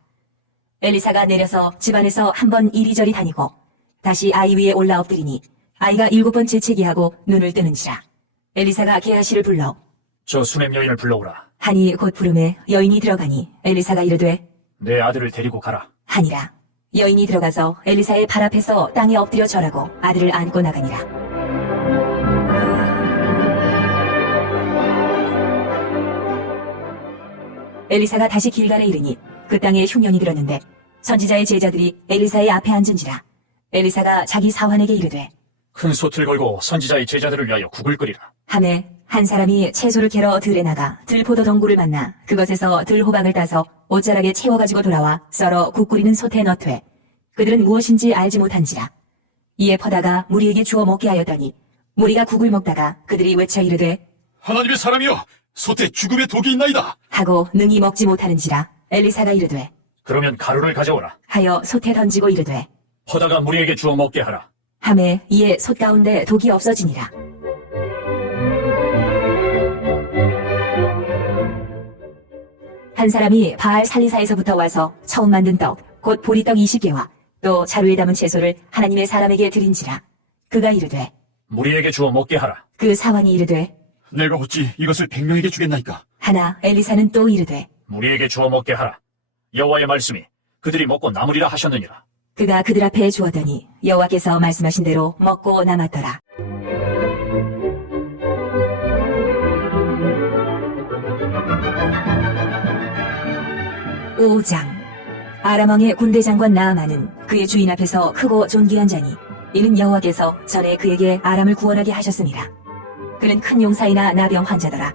엘리사가 내려서 집안에서 한 번 이리저리 다니고 다시 아이 위에 올라 엎드리니 아이가 7번 재채기하고 눈을 뜨는지라. 엘리사가 게하시를 불러 저 수냄 여인을 불러오라. 하니 곧 부름에 여인이 들어가니 엘리사가 이르되 내 아들을 데리고 가라. 하니라. 여인이 들어가서 엘리사의 발 앞에서 땅에 엎드려 절하고 아들을 안고 나가니라. 엘리사가 다시 길갈에 이르니 그 땅에 흉년이 들었는데 선지자의 제자들이 엘리사의 앞에 앉은지라. 엘리사가 자기 사환에게 이르되 큰 솥을 걸고 선지자의 제자들을 위하여 국을 끓이라. 하매 한 사람이 채소를 캐러 들에 나가 들포도 덩굴을 만나 그것에서 들호박을 따서 옷자락에 채워가지고 돌아와 썰어 국 끓이는 솥에 넣되 그들은 무엇인지 알지 못한지라. 이에 퍼다가 무리에게 주어 먹게 하였더니 무리가 국을 먹다가 그들이 외쳐 이르되 하나님의 사람이여 솥에 죽음의 독이 있나이다. 하고 능히 먹지 못하는지라. 엘리사가 이르되 그러면 가루를 가져오라. 하여 솥에 던지고 이르되 퍼다가 무리에게 주어 먹게 하라. 하매 이에 솥 가운데 독이 없어지니라. 한 사람이 바알 살리사에서부터 와서 처음 만든 떡 곧 보리떡 20개와 또 자루에 담은 채소를 하나님의 사람에게 드린지라. 그가 이르되 무리에게 주어 먹게 하라. 그 사환이 이르되 내가 어찌 이것을 100명에게 주겠나이까? 하나 엘리사는 또 이르되 무리에게 주어 먹게 하라. 여호와의 말씀이 그들이 먹고 남으리라 하셨느니라. 그가 그들 앞에 주었더니 여호와께서 말씀하신 대로 먹고 남았더라. 5장 아람 왕의 군대 장관 나아만은 그의 주인 앞에서 크고 존귀한 자니 이는 여호와께서 전에 그에게 아람을 구원하게 하셨습니다. 그는 큰 용사이나 나병 환자더라.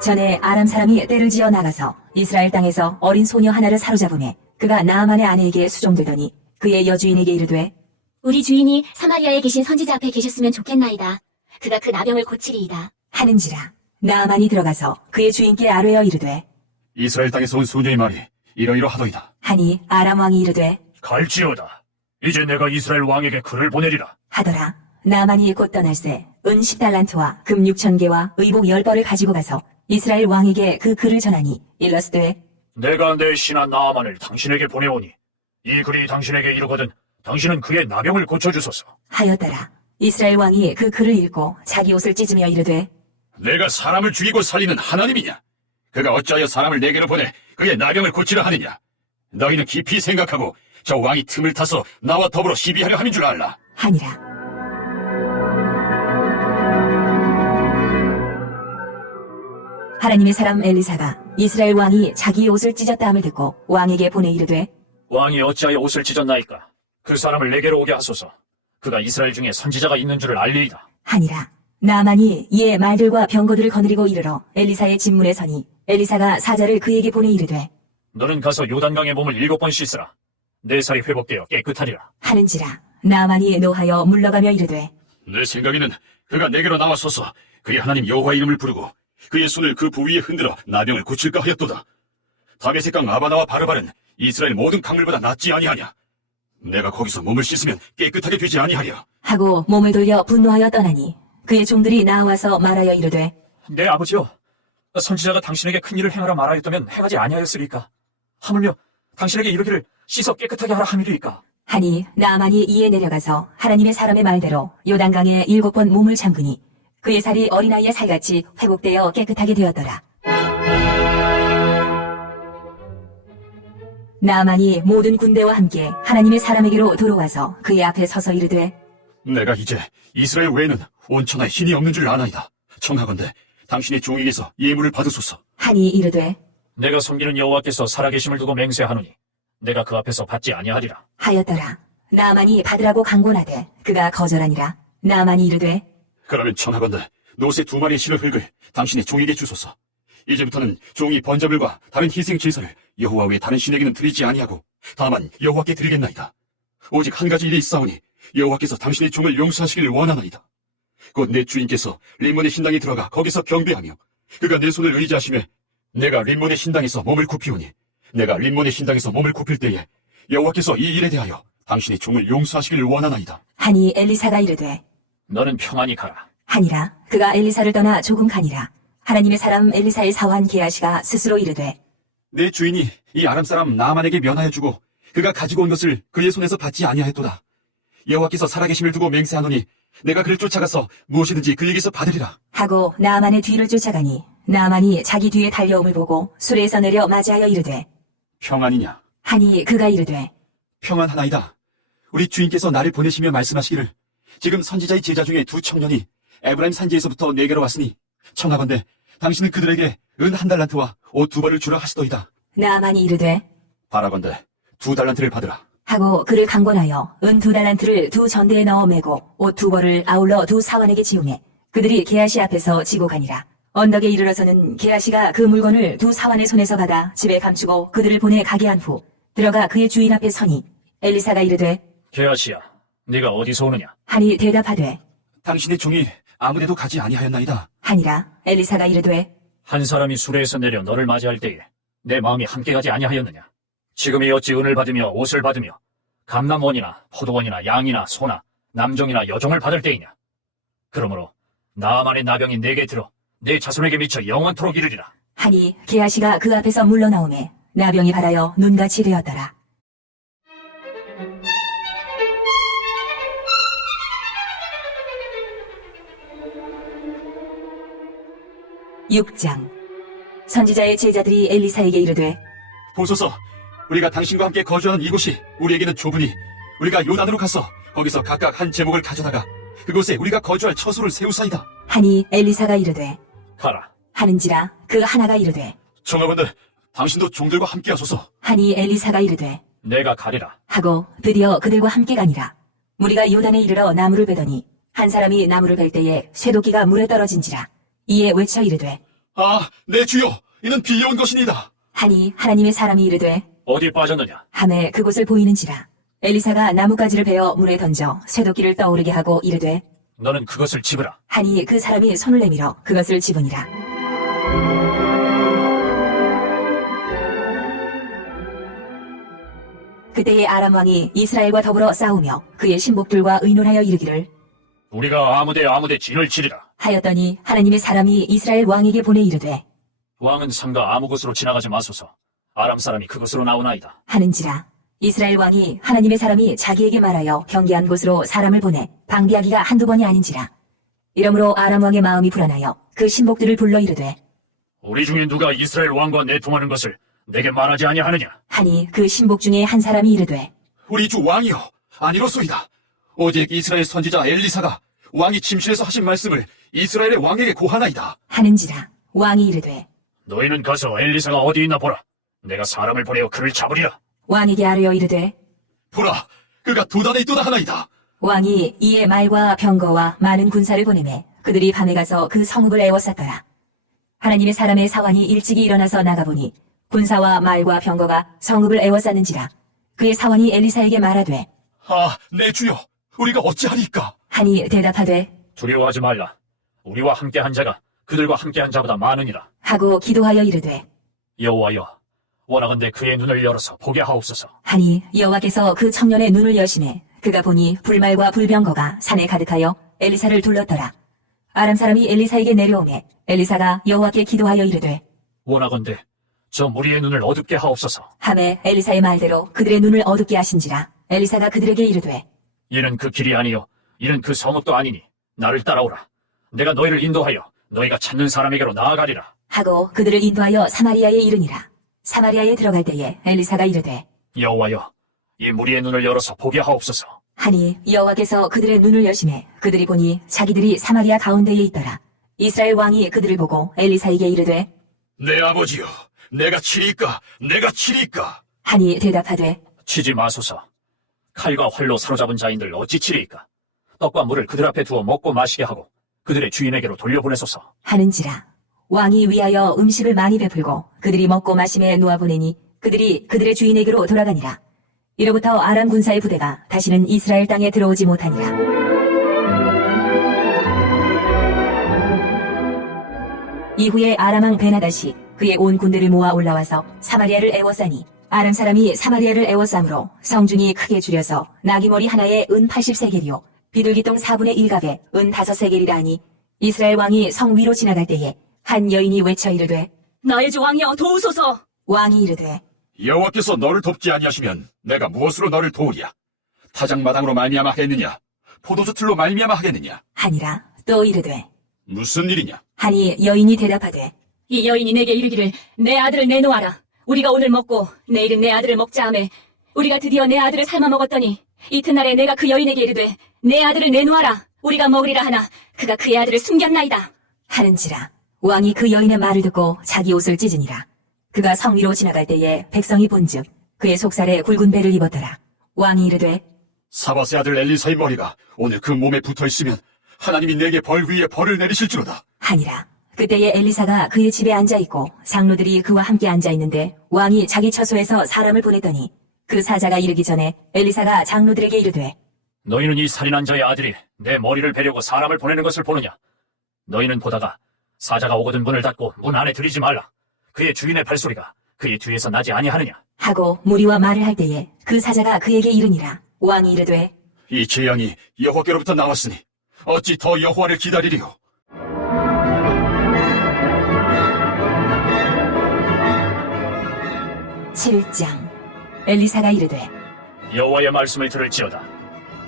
전에 아람 사람이 떼를 지어 나가서 이스라엘 땅에서 어린 소녀 하나를 사로잡음에 그가 나아만의 아내에게 수종들더니 그의 여주인에게 이르되 우리 주인이 사마리아에 계신 선지자 앞에 계셨으면 좋겠나이다. 그가 그 나병을 고치리이다. 하는지라 나아만이 들어가서 그의 주인께 아뢰어 이르되 이스라엘 땅에서 온 소녀의 말이 이러이러하더이다. 하니 아람 왕이 이르되 갈지어다. 이제 내가 이스라엘 왕에게 글을 보내리라. 하더라. 나아만이 곧 떠날새 은 10달란트와 금 6,000개와 의복 10벌을 가지고 가서 이스라엘 왕에게 그 글을 전하니 일러스되 내가 내 신하 나아만을 당신에게 보내오니 이 글이 당신에게 이르거든 당신은 그의 나병을 고쳐주소서. 하였더라. 이스라엘 왕이 그 글을 읽고 자기 옷을 찢으며 이르되 내가 사람을 죽이고 살리는 하나님이냐? 그가 어찌하여 사람을 내게로 보내 그의 나병을 고치려 하느냐? 너희는 깊이 생각하고 저 왕이 틈을 타서 나와 더불어 시비하려 하는 줄 알라. 하니라. 하나님의 사람 엘리사가 이스라엘 왕이 자기 옷을 찢었다함을 듣고 왕에게 보내 이르되 왕이 어찌하여 옷을 찢었나이까? 그 사람을 내게로 오게 하소서. 그가 이스라엘 중에 선지자가 있는 줄을 알리이다. 하니라. 나아만이 이에 말들과 병거들을 거느리고 이르러 엘리사의 진문에 서니 엘리사가 사자를 그에게 보내 이르되 너는 가서 요단강에 몸을 7번 씻으라. 내 살이 회복되어 깨끗하리라. 하는지라. 나아만이 노하여 물러가며 이르되 내 생각에는 그가 내게로 나와서서 그의 하나님 여호와 이름을 부르고 그의 손을 그 부위에 흔들어 나병을 고칠까 하였도다. 다메섹 강 아바나와 바르발은 이스라엘 모든 강물보다 낫지 아니하냐? 내가 거기서 몸을 씻으면 깨끗하게 되지 아니하랴. 하고 몸을 돌려 분노하여 떠나니 그의 종들이 나와서 말하여 이르되 내 아버지여, 선지자가 당신에게 큰 일을 행하라 말하였다면 행하지 아니하였으리까? 하물며 당신에게 이르기를 씻어 깨끗하게 하라 함이리이까? 하니 나아만이 이에 내려가서 하나님의 사람의 말대로 요단강에 7번 몸을 잠그니 그의 살이 어린아이의 살같이 회복되어 깨끗하게 되었더라. 나아만이 모든 군대와 함께 하나님의 사람에게로 돌아와서 그의 앞에 서서 이르되 내가 이제 이스라엘 외에는 온 천하에 신이 없는 줄 아나이다. 청하건대 당신의 종에게서 예물을 받으소서. 하니 이르되 내가 섬기는 여호와께서 살아계심을 두고 맹세하노니 내가 그 앞에서 받지 아니하리라. 하였더라. 나아만이 받으라고 강권하되 그가 거절하니라. 나아만이 이르되 그러면 청하건대 노새 2마리의 실을 흙을 당신의 종에게 주소서. 이제부터는 종이 번제물과 다른 희생 제사를 여호와 외 다른 신에게는 드리지 아니하고 다만 여호와께 드리겠나이다. 오직 한 가지 일이 있사오니 여호와께서 당신의 종을 용서하시기를 원하나이다. 곧 내 주인께서 림몬의 신당에 들어가 거기서 경배하며 그가 내 손을 의지하시매 내가 림몬의 신당에서 몸을 굽히오니 내가 림몬의 신당에서 몸을 굽힐 때에 여호와께서 이 일에 대하여 당신의 종을 용서하시기를 원하나이다. 하니 엘리사가 이르되 너는 평안히 가라. 하니라. 그가 엘리사를 떠나 조금 가니라. 하나님의 사람 엘리사의 사환 게하시가 스스로 이르되 내 주인이 이 아람 사람 나아만에게 면하여 주고 그가 가지고 온 것을 그의 손에서 받지 아니하였도다. 여호와께서 살아계심을 두고 맹세하노니 내가 그를 쫓아가서 무엇이든지 그에게서 받으리라. 하고 나아만의 뒤를 쫓아가니 나아만이 자기 뒤에 달려옴을 보고 수레에서 내려 맞이하여 이르되 평안이냐? 하니 그가 이르되 평안하나이다. 우리 주인께서 나를 보내시며 말씀하시기를 지금 선지자의 제자 중에 2 청년이 에브라임 산지에서부터 내게로 왔으니 청하건대 당신은 그들에게 은 1달란트와 옷 2벌을 주라 하시더이다. 나아만이 이르되 바라건대 2달란트를 받으라. 하고 그를 강권하여 은 2달란트를 2 전대에 넣어 매고 옷 2벌을 아울러 2 사환에게 지우매 그들이 게하시 앞에서 지고 가니라. 언덕에 이르러서는 게하시가 그 물건을 2 사환의 손에서 받아 집에 감추고 그들을 보내 가게 한 후 들어가 그의 주인 앞에 서니 엘리사가 이르되 게하시야, 네가 어디서 오느냐? 하니 대답하되 당신의 종이 아무데도 가지 아니하였나이다. 하니라. 엘리사가 이르되 한 사람이 수레에서 내려 너를 맞이할 때에 내 마음이 함께 가지 아니하였느냐? 지금이 어찌 은을 받으며 옷을 받으며 감남원이나 포도원이나 양이나 소나 남종이나 여종을 받을 때이냐? 그러므로 나아만의 나병이 내게 들어 내 자손에게 미쳐 영원토록 이르리라. 하니 게하시가 그 앞에서 물러나오매 나병이 발하여 눈같이 되었더라. 6장. 선지자의 제자들이 엘리사에게 이르되 보소서, 우리가 당신과 함께 거주하는 이곳이 우리에게는 좁으니 우리가 요단으로 가서 거기서 각각 한 제목을 가져다가 그곳에 우리가 거주할 처소를 세우사이다. 하니 엘리사가 이르되 가라. 하는지라 그 하나가 이르되 청하건대 당신도 종들과 함께 하소서. 하니 엘리사가 이르되 내가 가리라. 하고 드디어 그들과 함께 가니라. 무리가 요단에 이르러 나무를 베더니 한 사람이 나무를 벨 때에 쇠도끼가 물에 떨어진지라. 이에 외쳐 이르되 아, 내 주여, 이는 빌려온 것이니이다. 하니 하나님의 사람이 이르되 어디 빠졌느냐? 함에 그곳을 보이는지라. 엘리사가 나뭇가지를 베어 물에 던져 쇠도끼를 떠오르게 하고 이르되 너는 그것을 집으라. 하니 그 사람이 손을 내밀어 그것을 집으니라. 그때에 아람 왕이 이스라엘과 더불어 싸우며 그의 신복들과 의논하여 이르기를 우리가 아무데 진을 치리라. 하였더니 하나님의 사람이 이스라엘 왕에게 보내 이르되 왕은 상가 아무 곳으로 지나가지 마소서. 아람 사람이 그곳으로 나오나이다. 하는지라. 이스라엘 왕이 하나님의 사람이 자기에게 말하여 경계한 곳으로 사람을 보내 방비하기가 한두 번이 아닌지라. 이러므로 아람 왕의 마음이 불안하여 그 신복들을 불러 이르되 우리 중에 누가 이스라엘 왕과 내통하는 것을 내게 말하지 아니하느냐? 하니 그 신복 중에 한 사람이 이르되 우리 주 왕이여, 아니로소이다. 오직 이스라엘 선지자 엘리사가 왕이 침실에서 하신 말씀을 이스라엘의 왕에게 고하나이다. 하는지라. 왕이 이르되 너희는 가서 엘리사가 어디 있나 보라. 내가 사람을 보내어 그를 잡으리라. 왕에게 아뢰어 이르되 보라, 그가 도단에 있도다 하나이다. 왕이 이에 말과 병거와 많은 군사를 보내매 그들이 밤에 가서 그 성읍을 에워쌌더라. 하나님의 사람의 사환이 일찍이 일어나서 나가보니 군사와 말과 병거가 성읍을 에워쌌는지라. 그의 사환이 엘리사에게 말하되 아, 내 주여, 우리가 어찌하리까? 하니 대답하되 두려워하지 말라. 우리와 함께한 자가 그들과 함께한 자보다 많으니라. 하고 기도하여 이르되 여호와여, 원하건대 그의 눈을 열어서 보게 하옵소서. 하니 여호와께서 그 청년의 눈을 여시매 그가 보니 불말과 불병거가 산에 가득하여 엘리사를 둘렀더라. 아람 사람이 엘리사에게 내려오매 엘리사가 여호와께 기도하여 이르되 원하건대 저 무리의 눈을 어둡게 하옵소서. 하매 엘리사의 말대로 그들의 눈을 어둡게 하신지라. 엘리사가 그들에게 이르되 이는 그 길이 아니요 이는 그 성읍도 아니니 나를 따라오라. 내가 너희를 인도하여 너희가 찾는 사람에게로 나아가리라. 하고 그들을 인도하여 사마리아에 이르니라. 사마리아에 들어갈 때에 엘리사가 이르되 여호와여, 이 무리의 눈을 열어서 보게 하옵소서. 하니 여호와께서 그들의 눈을 여시매 그들이 보니 자기들이 사마리아 가운데에 있더라. 이스라엘 왕이 그들을 보고 엘리사에게 이르되 내 아버지여, 내가 치리이까? 내가 치리이까? 하니 대답하되 치지 마소서. 칼과 활로 사로잡은 자인들 어찌 치리이까? 떡과 물을 그들 앞에 두어 먹고 마시게 하고 그들의 주인에게로 돌려보내소서. 하는지라. 왕이 위하여 음식을 많이 베풀고 그들이 먹고 마심에 놓아보내니 그들이 그들의 주인에게로 돌아가니라. 이로부터 아람 군사의 부대가 다시는 이스라엘 땅에 들어오지 못하니라. 이후에 아람 왕 베나다시 그의 온 군대를 모아 올라와서 사마리아를 에워싸니 아람 사람이 사마리아를 에워싸므로 성중이 크게 줄여서 나귀머리 하나에 은 80세겔이요 비둘기똥 4분의 1갑에 은 5세겔이라 하니 이스라엘 왕이 성 위로 지나갈 때에 한 여인이 외쳐 이르되 나의 주 왕이여 도우소서. 왕이 이르되 여호와께서 너를 돕지 아니하시면 내가 무엇으로 너를 도우랴? 타작마당으로 말미암아 하겠느냐? 포도주 틀로 말미암아 하겠느냐? 하니라. 또 이르되 무슨 일이냐? 하니 여인이 대답하되 이 여인이 내게 이르기를 내 아들을 내놓아라. 우리가 오늘 먹고 내일은 내 아들을 먹자 하매 우리가 드디어 내 아들을 삶아 먹었더니 이튿날에 내가 그 여인에게 이르되 내 아들을 내놓아라. 우리가 먹으리라 하나 그가 그의 아들을 숨겼나이다. 하는지라. 왕이 그 여인의 말을 듣고 자기 옷을 찢으니라. 그가 성 위로 지나갈 때에 백성이 본즉 그의 속살에 굵은 배를 입었더라. 왕이 이르되 사바세 아들 엘리사의 머리가 오늘 그 몸에 붙어있으면 하나님이 내게 벌 위에 벌을 내리실지로다. 하니라. 그때에 엘리사가 그의 집에 앉아있고 장로들이 그와 함께 앉아있는데 왕이 자기 처소에서 사람을 보냈더니 그 사자가 이르기 전에 엘리사가 장로들에게 이르되 너희는 이 살인한 자의 아들이 내 머리를 베려고 사람을 보내는 것을 보느냐? 너희는 보다가 사자가 오거든 문을 닫고 문 안에 들이지 말라. 그의 주인의 발소리가 그의 뒤에서 나지 아니하느냐? 하고 무리와 말을 할 때에 그 사자가 그에게 이르니라. 왕이 이르되 이 재앙이 여호와께로부터 나왔으니 어찌 더 여호와를 기다리리요? 칠장. 엘리사가 이르되 여호와의 말씀을 들을지어다.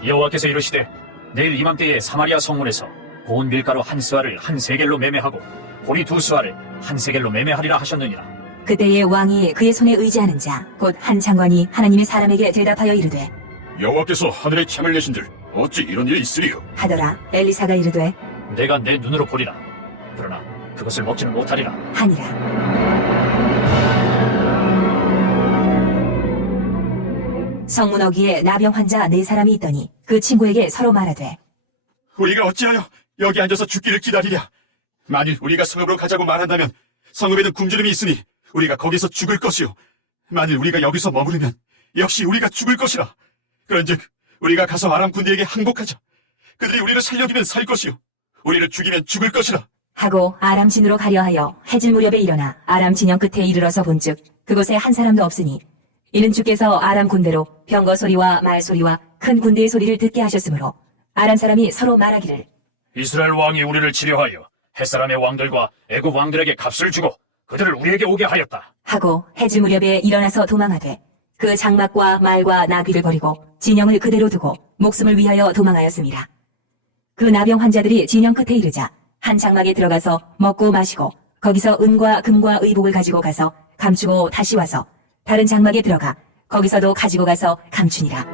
여호와께서 이르시되 내일 이맘때에 사마리아 성문에서 고운 밀가루 한 스아를 한 세겔로 매매하고 보리 두 수알을 한 세겔로 매매하리라 하셨느니라. 그때에 왕이 그의 손에 의지하는 자 곧 한 장관이 하나님의 사람에게 대답하여 이르되 여호와께서 하늘에 창을 내신들 어찌 이런 일이 있으리요? 하더라. 엘리사가 이르되 내가 내 눈으로 보리라. 그러나 그것을 먹지는 못하리라. 하니라. 성문 어귀에 나병 환자 4사람이 있더니 그 친구에게 서로 말하되 우리가 어찌하여 여기 앉아서 죽기를 기다리랴? 만일 우리가 성읍으로 가자고 말한다면 성읍에는 굶주림이 있으니 우리가 거기서 죽을 것이요. 만일 우리가 여기서 머무르면 역시 우리가 죽을 것이라. 그런즉 우리가 가서 아람 군대에게 항복하자. 그들이 우리를 살려주면 살 것이요, 우리를 죽이면 죽을 것이라. 하고 아람 진으로 가려 하여 해질 무렵에 일어나 아람 진영 끝에 이르러서 본즉 그곳에 한 사람도 없으니 이는 주께서 아람 군대로 병거 소리와 말 소리와 큰 군대의 소리를 듣게 하셨으므로 아람 사람이 서로 말하기를 이스라엘 왕이 우리를 치려하여 햇사람의 왕들과 애굽 왕들에게 값을 주고 그들을 우리에게 오게 하였다. 하고 해질 무렵에 일어나서 도망하되 그 장막과 말과 나귀를 버리고 진영을 그대로 두고 목숨을 위하여 도망하였습니다. 그 나병 환자들이 진영 끝에 이르자 한 장막에 들어가서 먹고 마시고 거기서 은과 금과 의복을 가지고 가서 감추고 다시 와서 다른 장막에 들어가 거기서도 가지고 가서 감추니라.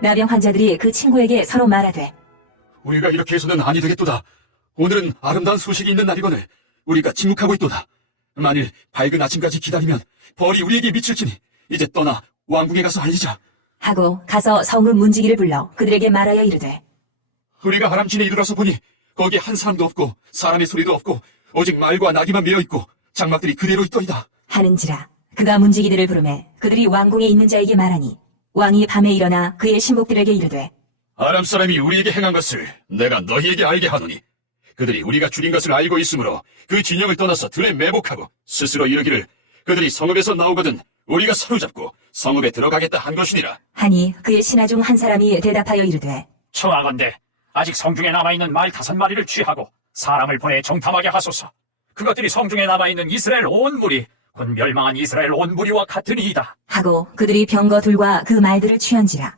나병 환자들이 그 친구에게 서로 말하되 우리가 이렇게 해서는 아니 되겠도다. 오늘은 아름다운 소식이 있는 날이거늘 우리가 침묵하고 있도다. 만일 밝은 아침까지 기다리면 벌이 우리에게 미칠지니 이제 떠나 왕궁에 가서 알리자. 하고 가서 성읍 문지기를 불러 그들에게 말하여 이르되 우리가 아람진에 이르러서 보니 거기에 한 사람도 없고 사람의 소리도 없고 오직 말과 나귀만 메어 있고 장막들이 그대로 있더이다. 하는지라. 그가 문지기들을 부르매 그들이 왕궁에 있는 자에게 말하니 왕이 밤에 일어나 그의 신복들에게 이르되 아람 사람이 우리에게 행한 것을 내가 너희에게 알게 하노니 그들이 우리가 죽인 것을 알고 있으므로 그 진영을 떠나서 들에 매복하고 스스로 이르기를 그들이 성읍에서 나오거든 우리가 사로잡고 성읍에 들어가겠다 한 것이니라. 하니 그의 신하 중 한 사람이 대답하여 이르되 청하건대 아직 성중에 남아있는 말 5마리를 취하고 사람을 보내 정탐하게 하소서. 그것들이 성중에 남아있는 이스라엘 온 무리 곧 멸망한 이스라엘 온 무리와 같으니이다. 하고 그들이 병거 둘과 그 말들을 취한지라.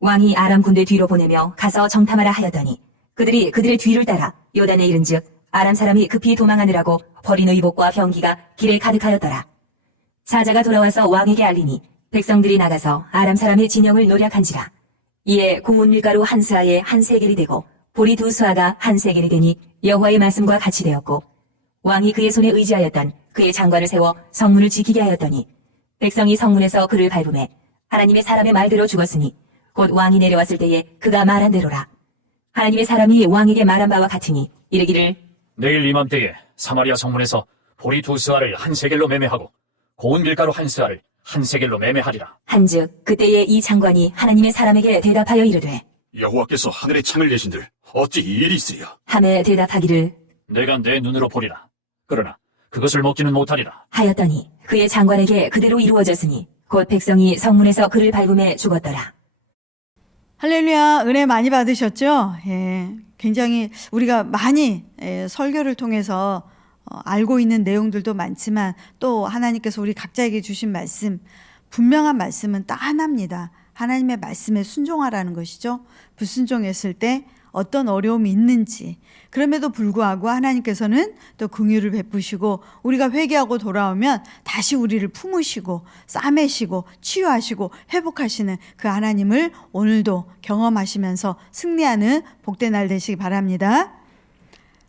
왕이 아람 군대 뒤로 보내며 가서 정탐하라 하였더니 그들이 그들의 뒤를 따라 요단에 이른즉 아람 사람이 급히 도망하느라고 버린 의복과 병기가 길에 가득하였더라. 사자가 돌아와서 왕에게 알리니 백성들이 나가서 아람 사람의 진영을 노략한지라. 이에 고운 밀가루 한 스아에 한 세겔이 되고 보리 2수아가 한 세겔이 되니 여호와의 말씀과 같이 되었고 왕이 그의 손에 의지하였던 그의 장관을 세워 성문을 지키게 하였더니 백성이 성문에서 그를 밟음에 하나님의 사람의 말대로 죽었으니 곧 왕이 내려왔을 때에 그가 말한 대로라. 하나님의 사람이 왕에게 말한 바와 같으니 이르기를 내일 이맘때에 사마리아 성문에서 보리 2수알을 한 세겔로 매매하고 고운 밀가루 한 스아를 한 세겔로 매매하리라. 한즉 그때에 이 장관이 하나님의 사람에게 대답하여 이르되 여호와께서 하늘에 창을 내신들 어찌 이 일이 있으리요? 함에 대답하기를 내가 내 눈으로 보리라. 그러나 그것을 먹지는 못하리라. 하였더니 그의 장관에게 그대로 이루어졌으니 곧 백성이 성문에서 그를 밟음에 죽었더라. 할렐루야, 은혜 많이 받으셨죠? 예, 굉장히 우리가 많이 설교를 통해서 알고 있는 내용들도 많지만 또 하나님께서 우리 각자에게 주신 말씀, 분명한 말씀은 딱 하나입니다. 하나님의 말씀에 순종하라는 것이죠. 불순종했을 때 어떤 어려움이 있는지, 그럼에도 불구하고 하나님께서는 또 긍휼을 베푸시고 우리가 회개하고 돌아오면 다시 우리를 품으시고 싸매시고 치유하시고 회복하시는 그 하나님을 오늘도 경험하시면서 승리하는 복된 날 되시기 바랍니다.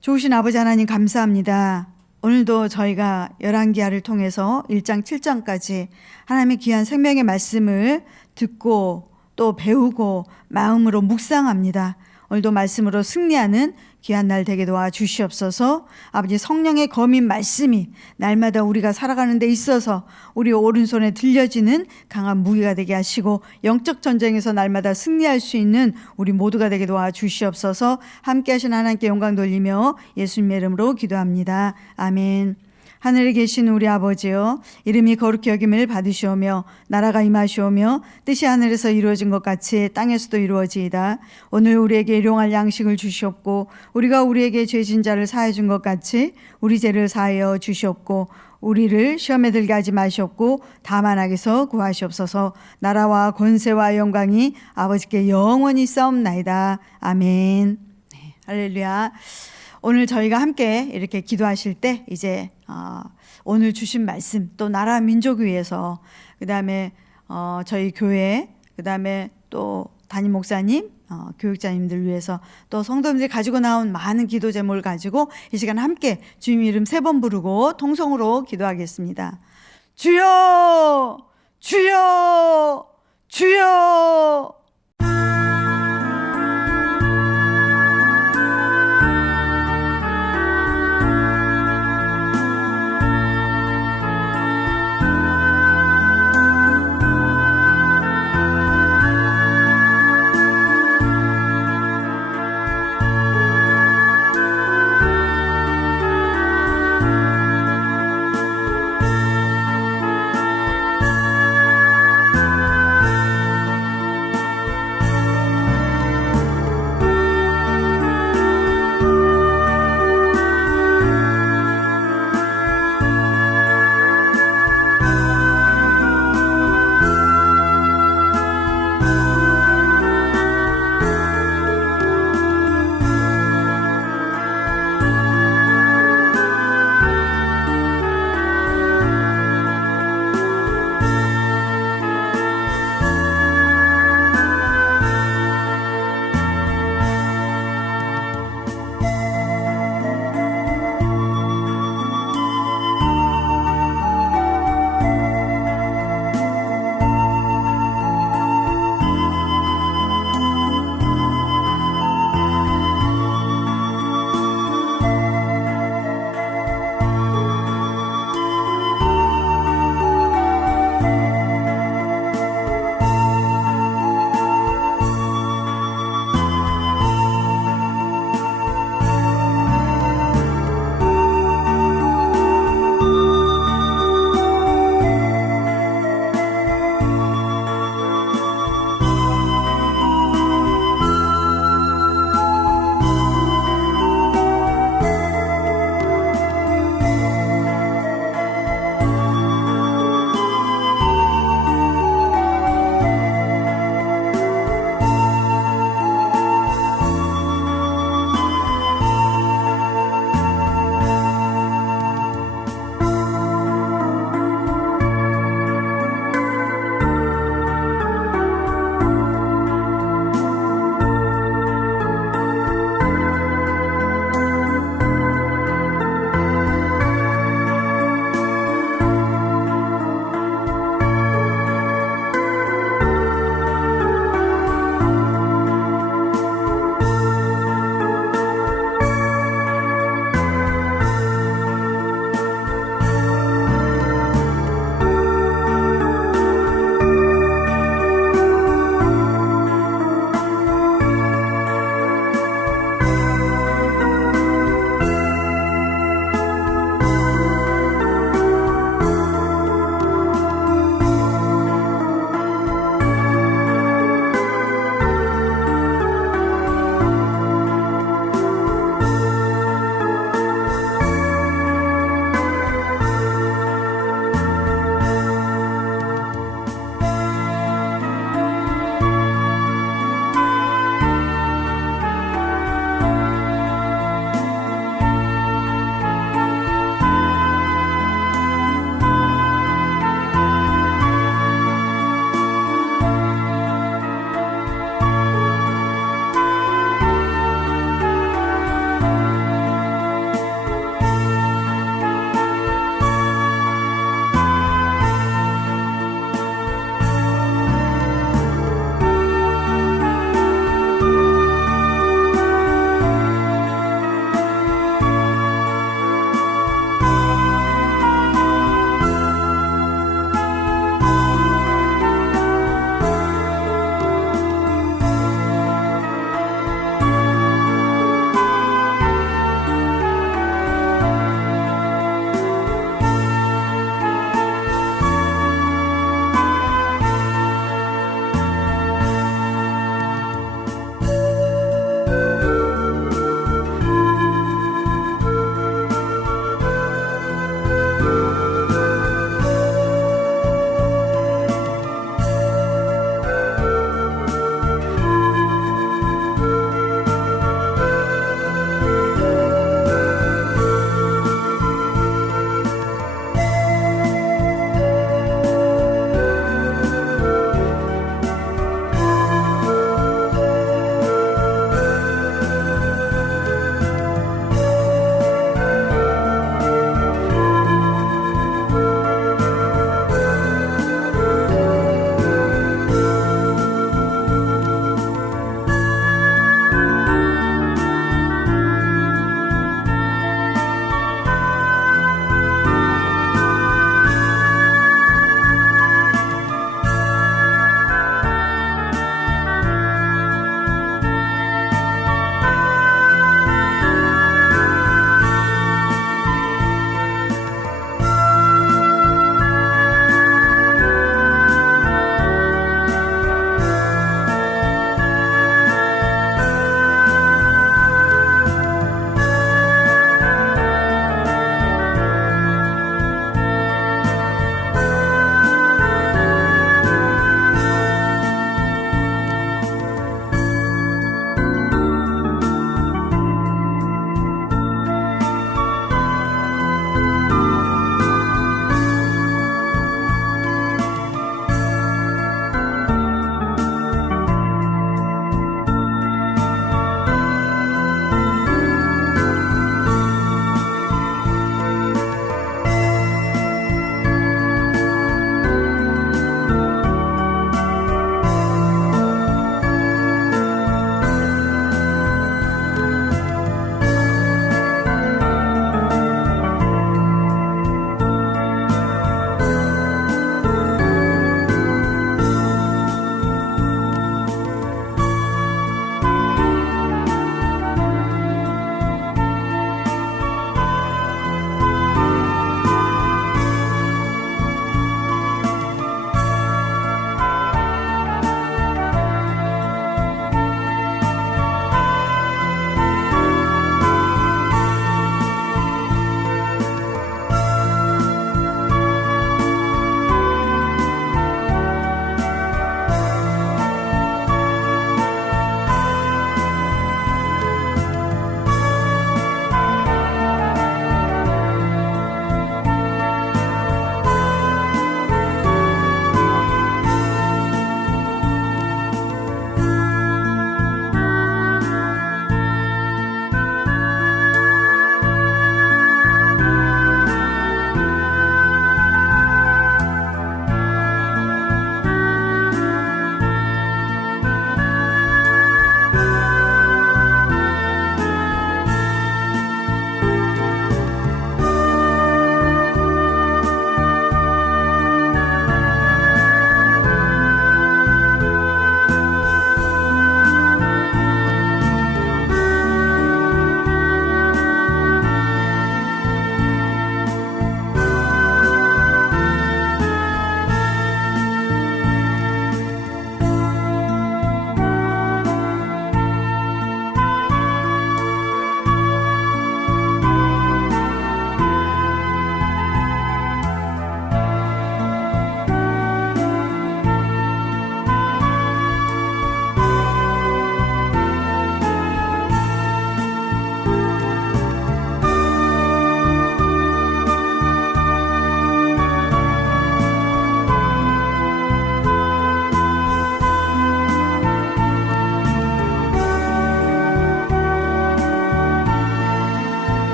좋으신 아버지 하나님 감사합니다. 오늘도 저희가 열왕기하를 통해서 1장 7장까지 하나님의 귀한 생명의 말씀을 듣고 또 배우고 마음으로 묵상합니다. 오늘도 말씀으로 승리하는 귀한 날 되게 도와주시옵소서. 아버지 성령의 검인 말씀이 날마다 우리가 살아가는 데 있어서 우리 오른손에 들려지는 강한 무기가 되게 하시고 영적 전쟁에서 날마다 승리할 수 있는 우리 모두가 되게 도와주시옵소서. 함께 하신 하나님께 영광 돌리며 예수님의 이름으로 기도합니다. 아멘. 하늘에 계신 우리 아버지여, 이름이 거룩히 여김을 받으시오며 나라가 임하시오며 뜻이 하늘에서 이루어진 것 같이 땅에서도 이루어지이다. 오늘 우리에게 일용할 양식을 주시옵고 우리가 우리에게 죄진 자를 사해 준 것 같이 우리 죄를 사하여 주시옵고 우리를 시험에 들게 하지 마시옵고 다만 악에서 구하시옵소서. 나라와 권세와 영광이 아버지께 영원히 있사옵나이다. 아멘. 네, 할렐루야. 오늘 저희가 함께 이렇게 기도하실 때 이제 오늘 주신 말씀, 또 나라 민족 위해서, 그 다음에 저희 교회, 그 다음에 또 담임 목사님, 교육자님들 위해서, 또 성도님들이 가지고 나온 많은 기도 제목을 가지고 이 시간 함께 주님 이름 3번 부르고 통성으로 기도하겠습니다. 주여, 주여, 주여.